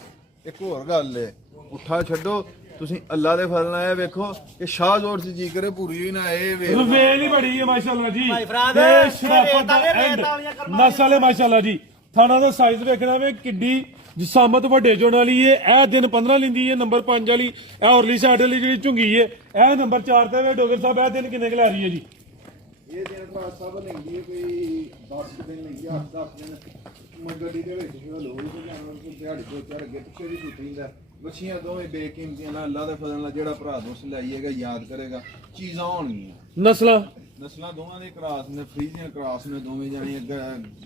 ਇੱਕ ਹੋਰ ਗੱਲ ਏ, ਪੁੱਠਾ ਛੱਡੋ, ਤੁਸੀਂ ਅੱਲਾ ਦੇ ਫਜ਼ਲ ਨਾਲ ਇਹ ਵੇਖੋ ਕਿ ਸ਼ਾਹ ਜ਼ੋਰ ਚ ਜੀ ਕਰੇ ਪੂਰੀ ਹੀ ਨਾ ਇਹ ਵੇਖ ਵੇਲ ਹੀ ਬੜੀ ਹੈ ਮਾਸ਼ਾਅੱਲਾ ਜੀ। ਭਾਈ ਫਰਾਦ, ਤੇ ਸ਼ਰਾਫਤ ਦਾ ਰੇਤ ਐਂਡ ਵਾਲੀਆਂ ਕਰਮਾਂ ਨਸਲ ਹੈ ਮਾਸ਼ਾਅੱਲਾ ਜੀ। ਥਾਣਾ ਦਾ ਸਾਈਜ਼ ਵੇਖਣਾ ਵੇ ਕਿੱਡੀ ਜਸਾਮਤ ਵੱਡੇ ਚੋਣ ਵਾਲੀ ਏ। ਇਹ ਦਿਨ 15 ਲੈਂਦੀ ਏ ਨੰਬਰ 5 ਵਾਲੀ। ਇਹ ਔਰਲੀ ਸਾਈਡ ਵਾਲੀ ਜਿਹੜੀ ਝੁੰਗੀ ਏ ਇਹ ਨੰਬਰ 4 ਤੇ ਵੇ। ਡੋਗਰ ਸਾਹਿਬ ਇਹ ਦਿਨ ਕਿੰਨੇ ਕੁ ਲੈ ਰਹੀ ਹੈ ਜੀ? ਇਹ ਦਿਨ ਭਰਾ ਸਾਹਿਬ ਲੈਂਦੀ ਹੈ ਕੋਈ 10 ਦਿਨ ਲੈਂਦੀ ਹੈ, 8-10 ਦਿਨ ਗੱਡੀ ਦੇ ਵਿੱਚ ਜਿਹੜਾ ਲੋੜ ਤੇ ਜਾਨਵਰ ਕੋਈ ਦਿਹਾੜੀ ਤੋਂ ਚਾਰ ਅੱਗੇ ਪਿੱਛੇ ਵੀ ਸੁੱਟੀਂਦਾ। ਬੱਚੀਆਂ ਦੋਵੇਂ ਬੇਕੀਮਤੀਆਂ ਨਾਲ ਅੱਲਾ ਦੇ ਫਜ਼ਲ ਨਾਲ ਜਿਹੜਾ ਭਰਾ ਦੋਸਤ ਲਾਈਏਗਾ ਯਾਦ ਕਰੇਗਾ ਚੀਜ਼ਾਂ ਹੋਣਗੀਆਂ। ਨਸਲਾਂ ਨਸਲਾਂ ਦੋਵਾਂ ਦੇ ਕਰਾਸ ਨੇ, ਫਰੀਜ਼ੀਆਂ ਕਰਾਸ ਨੇ ਦੋਵੇਂ ਜਾਣੀਆਂ।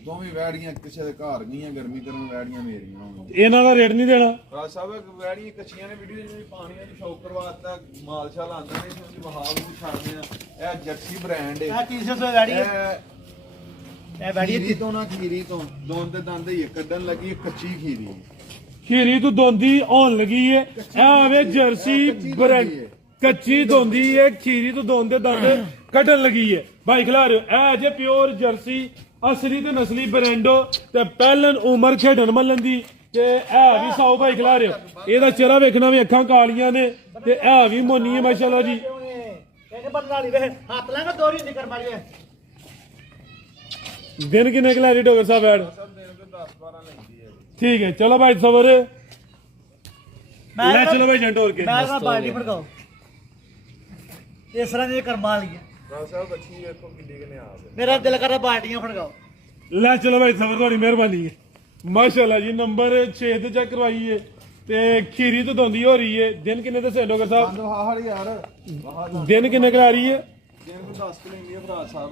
ਦੋਵੇਂ ਵੈੜੀਆਂ ਕਿਸੇ ਦੇ ਘਰ ਗਈਆਂ, ਗਰਮੀ ਕਰਨ ਵੈੜੀਆਂ ਮੇਰੀਆਂ ਹੋਣਗੀਆਂ। ਇਹਨਾਂ ਦਾ ਰੇਟ ਨਹੀਂ ਦੇਣਾ? ਰਾਜ ਸਾਹਿਬ ਵੈੜੀਆਂ ਕੱਚੀਆਂ ਨੇ, ਵੀਡੀਓ ਜਿਹੜੀ ਪਾਣੀਆਂ ਦੀ ਸ਼ੌਕ ਕਰਵਾਤਾ, ਮਾਲ ਸ਼ਾਲ ਆਂਦਾ ਨਹੀਂ ਸੀ, ਉਹਦੀ ਵਹਾਵ ਨੂੰ ਛੱਡਦੇ ਆ। ਇਹ ਜਰਸੀ ਬ੍ਰਾਂਡ ਹੈ। ਇਹ 300 ਵੈੜੀ ਹੈ। ਇਹ ਵੈੜੀ ਖੀਰੀ ਤੋਂ ਨਾ ਖੀਰੀ ਤੋਂ ਦੋਨ ਦੇ ਦੰਦ ਹੀ ਕੱਢਣ ਲੱਗੀ ਹੈ, ਕੱਚੀ ਖੀਰੀ। ਖੀਰੀ ਤੋਂ ਦੋਂਦੀ ਆਉਣ ਲੱਗੀ ਏ। ਇਹ ਆਵੇ ਜਰਸੀ ਬ੍ਰਾਂਡ ਕੱਚੀ ਦੋਂਦੀ ਏ, ਖੀਰੀ ਤੋਂ ਦੋਂਦੇ ਦੰਦ ਕੱਢਣ ਲੱਗੀ ਏ। ਭਾਈ ਖਿਲਾ ਰਹੇ ਇਹ ਜੇ ਪਿਓਰ ਜਰਸੀ ਅਸਲੀ ਤੇ ਨਸਲੀ ਬ੍ਰਾਂਡੋ ਤੇ ਪਹਿਲਨ ਉਮਰ ਖੇਡਣ ਮੱਲਣ ਦੀ। ਤੇ ਇਹ ਵੀ ਸਾਊ ਭਾਈ ਖਿਲਾ ਰਹੇ ਇਹਦਾ ਚਿਹਰਾ ਵੇਖਣਾ ਵੀ ਅੱਖਾਂ ਕਾਲੀਆਂ ਨੇ ਤੇ ਇਹ ਵੀ ਮੋਨੀ ਹੈ ਮਾਸ਼ਾਅੱਲਾ ਜੀ। ਇਹਨੇ ਬੰਦਾ ਨਹੀਂ ਵੇ ਹੱਥ ਲਾਂਗਾ ਦੋਰੀ ਨਹੀਂ ਕਰ ਮਾਰੀ। ਦਿਨ ਕਿੰਨੇ ਕੁ ਲੈ ਰਹੀ ਡੋਗਰ ਸਾਹਿਬ ਐਡ? ਸਭ ਦਿਨ ਤੋਂ 10-12 ਲੈਂਦੀ ਹੈ। ਠੀਕ ਹੈ ਚਲੋ ਭਾਈ ਸਬਰ ਲੈ ਚਲੋ ਭਾਈ ਜੰਟ ਹੋਰ ਕੇ ਮੈਂ ਕਹਾਂ ਬਾਲਟੀ ਫੜਕਾਓ। ਇਸ ਤਰ੍ਹਾਂ ਦੀ ਕਰਮਾਂ ਵਾਲੀ ਹੈ। ਰਾਜ ਸਾਹਿਬ ਬੱਚੀ ਵੇਖੋ ਕਿੱਡੀ ਕਿਨੇ ਆ ਗਏ। ਮੇਰਾ ਦਿਲ ਕਰਦਾ ਬਾਲਟੀਆਂ ਫੜਕਾਓ। ਲੈ ਚਲੋ ਭਾਈ ਸਬਰ ਤੁਹਾਡੀ ਮਿਹਰਬਾਨੀ ਹੈ ਮਾਸ਼ਾਅੱਲਾ ਜੀ। ਨੰਬਰ 6 ਤੇ ਚੈੱਕ ਕਰਵਾਈਏ ਤੇ ਖੀਰੀ ਤੋਂ ਦੋਂਦੀ ਹੋ ਰਹੀ ਹੈ। ਦਿਨ ਕਿੰਨੇ ਦੱਸੇ ਡੋਗਰ ਸਾਹਿਬ? ਬੰਦ ਹਾੜ ਯਾਰ ਵਾਹ ਦਿਨ ਕਿੰਨੇ ਕਰਾ ਰਹੀ ਹੈ? ਦਿਨ ਤੋਂ 10 ਕਿ ਲੈਂਦੀ ਹੈ ਭਰਾ ਸਾਹਿਬ।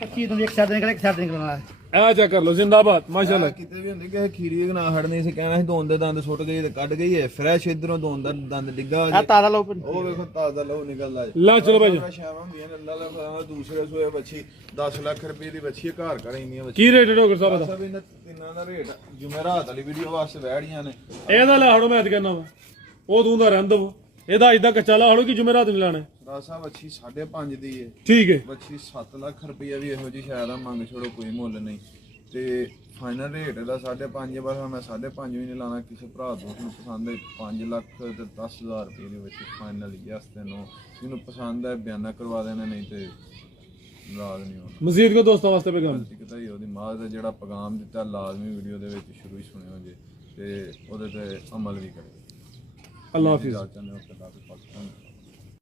25 ਤੋਂ ਇੱਕ ਸਾਈਡ ਨਿਕਲਿਆ, ਇੱਕ ਸਾਈਡ ਨਿਕਲਣਾ ਹੈ। ਆ ਚੈੱਕ ਕਰ ਲਓ ਜ਼ਿੰਦਾਬਾਦ ਮਾਸ਼ਾਅੱਲਾ। ਕਿਤੇ ਵੀ ਹੁੰਦੀ ਕਿ ਖੀਰੀ ਦੇ ਨਾ ਹੜਨੀ ਸੀ, ਕਹਿਣਾ ਸੀ ਦੋਨ ਦੇ ਦੰਦ ਸੁੱਟ ਗਈ ਤੇ ਕੱਢ ਗਈ ਹੈ। ਫਰੈਸ਼ ਇਧਰੋਂ ਦੋਨ ਦਾ ਦੰਦ ਡਿੱਗਾ ਆ ਤਾਜ਼ਾ ਲਓ। ਉਹ ਵੇਖੋ ਤਾਜ਼ਾ ਲਹੂ ਨਿਕਲਦਾ ਜੀ। ਲੈ ਚਲੋ ਭਾਈ ਸ਼ਾਮਾਂ ਹੁੰਦੀਆਂ ਨੇ ਅੱਲਾ ਦਾ ਦੂਸਰੇ ਸੋਏ ਬੱਚੀ 10 ਲੱਖ ਰੁਪਏ ਦੀ ਬੱਚੀ ਹੈ, ਘਰ ਘਰ ਇੰਨੀਆਂ ਬੱਚੀ। ਕੀ ਰੇਟ ਹੈ ਡੋਗਰ ਸਾਹਿਬ ਦਾ? ਸਭ ਇਹਨਾਂ ਤਿੰਨਾਂ ਦਾ ਰੇਟ ਜੁਮੇਰਾਤ ਵਾਲੀ ਵੀਡੀਓ ਵਾਸਤੇ ਵੈੜੀਆਂ ਨੇ। ਇਹਦਾ ਲੈ ਹੜੋ ਮੈਂ ਤੇ ਕਹਿੰਦਾ ਵਾ ਉਹ ਤੂੰ ਦਾ ਰਹਿੰਦ ਵਾ। ਇਹਦਾ ਇਦਾਂ ਕੱਚਾ ਲਾ ਹੜੋ ਕਿ ਜੁਮੇਰਾਤ ਨਹੀਂ ਲਾਣਾ। ਰਾਜ ਸਾਹਿਬ ਬੱਚੀ 5.5 ਦੀ ਹੈ। ਠੀਕ ਹੈ ਬੱਚੀ 7 ਲੱਖ ਰੁਪਈਆ ਵੀ ਇਹੋ ਜੀ ਸ਼ਾਇਦ ਆ, ਮੰਗ ਛੋੜੋ ਕੋਈ ਮੁੱਲ ਨਹੀਂ। ਤੇ ਫਾਈਨਲ ਰੇਟ ਇਹਦਾ 5.5 ਬਸ ਮੈਂ 5.5 ਵੀ ਨਹੀਂ ਲਾਣਾ। ਕਿਸੇ ਭਰਾ ਦੋਸਤ ਨੂੰ ਪਸੰਦ ਹੈ 5 ਲੱਖ ਤੇ 10,000 ਰੁਪਏ ਦੇ ਵਿੱਚ ਫਾਈਨਲ ਯਸ ਤੈਨੂੰ ਜਿਹਨੂੰ ਪਸੰਦ ਹੈ ਬਿਆਨਾ ਕਰਵਾ ਦੇਣਾ, ਨਹੀਂ ਤੇ ਨਾਰਾਜ਼ ਨਹੀਂ ਹੋਣਾ। ਮਜ਼ੀਦ ਕੋ ਦੋਸਤਾਂ ਵਾਸਤੇ ਪੈਗਾਮ ਕਿਤਾ ਹੀ ਉਹਦੀ ਮਾਂ ਦਾ ਜਿਹੜਾ ਪੈਗਾਮ ਦਿੱਤਾ ਲਾਜ਼ਮੀ ਵੀਡੀਓ ਦੇ ਵਿੱਚ ਸ਼ੁਰੂ ਹੀ ਸੁਣਿਓ ਜੇ ਤੇ ਉਹਦੇ ਤੇ ਅਮਲ ਵੀ ਕਰੇ। ਅੱਲਾਹ ਹਾਫਿਜ਼। ਪਾਕਿਸਤਾਨ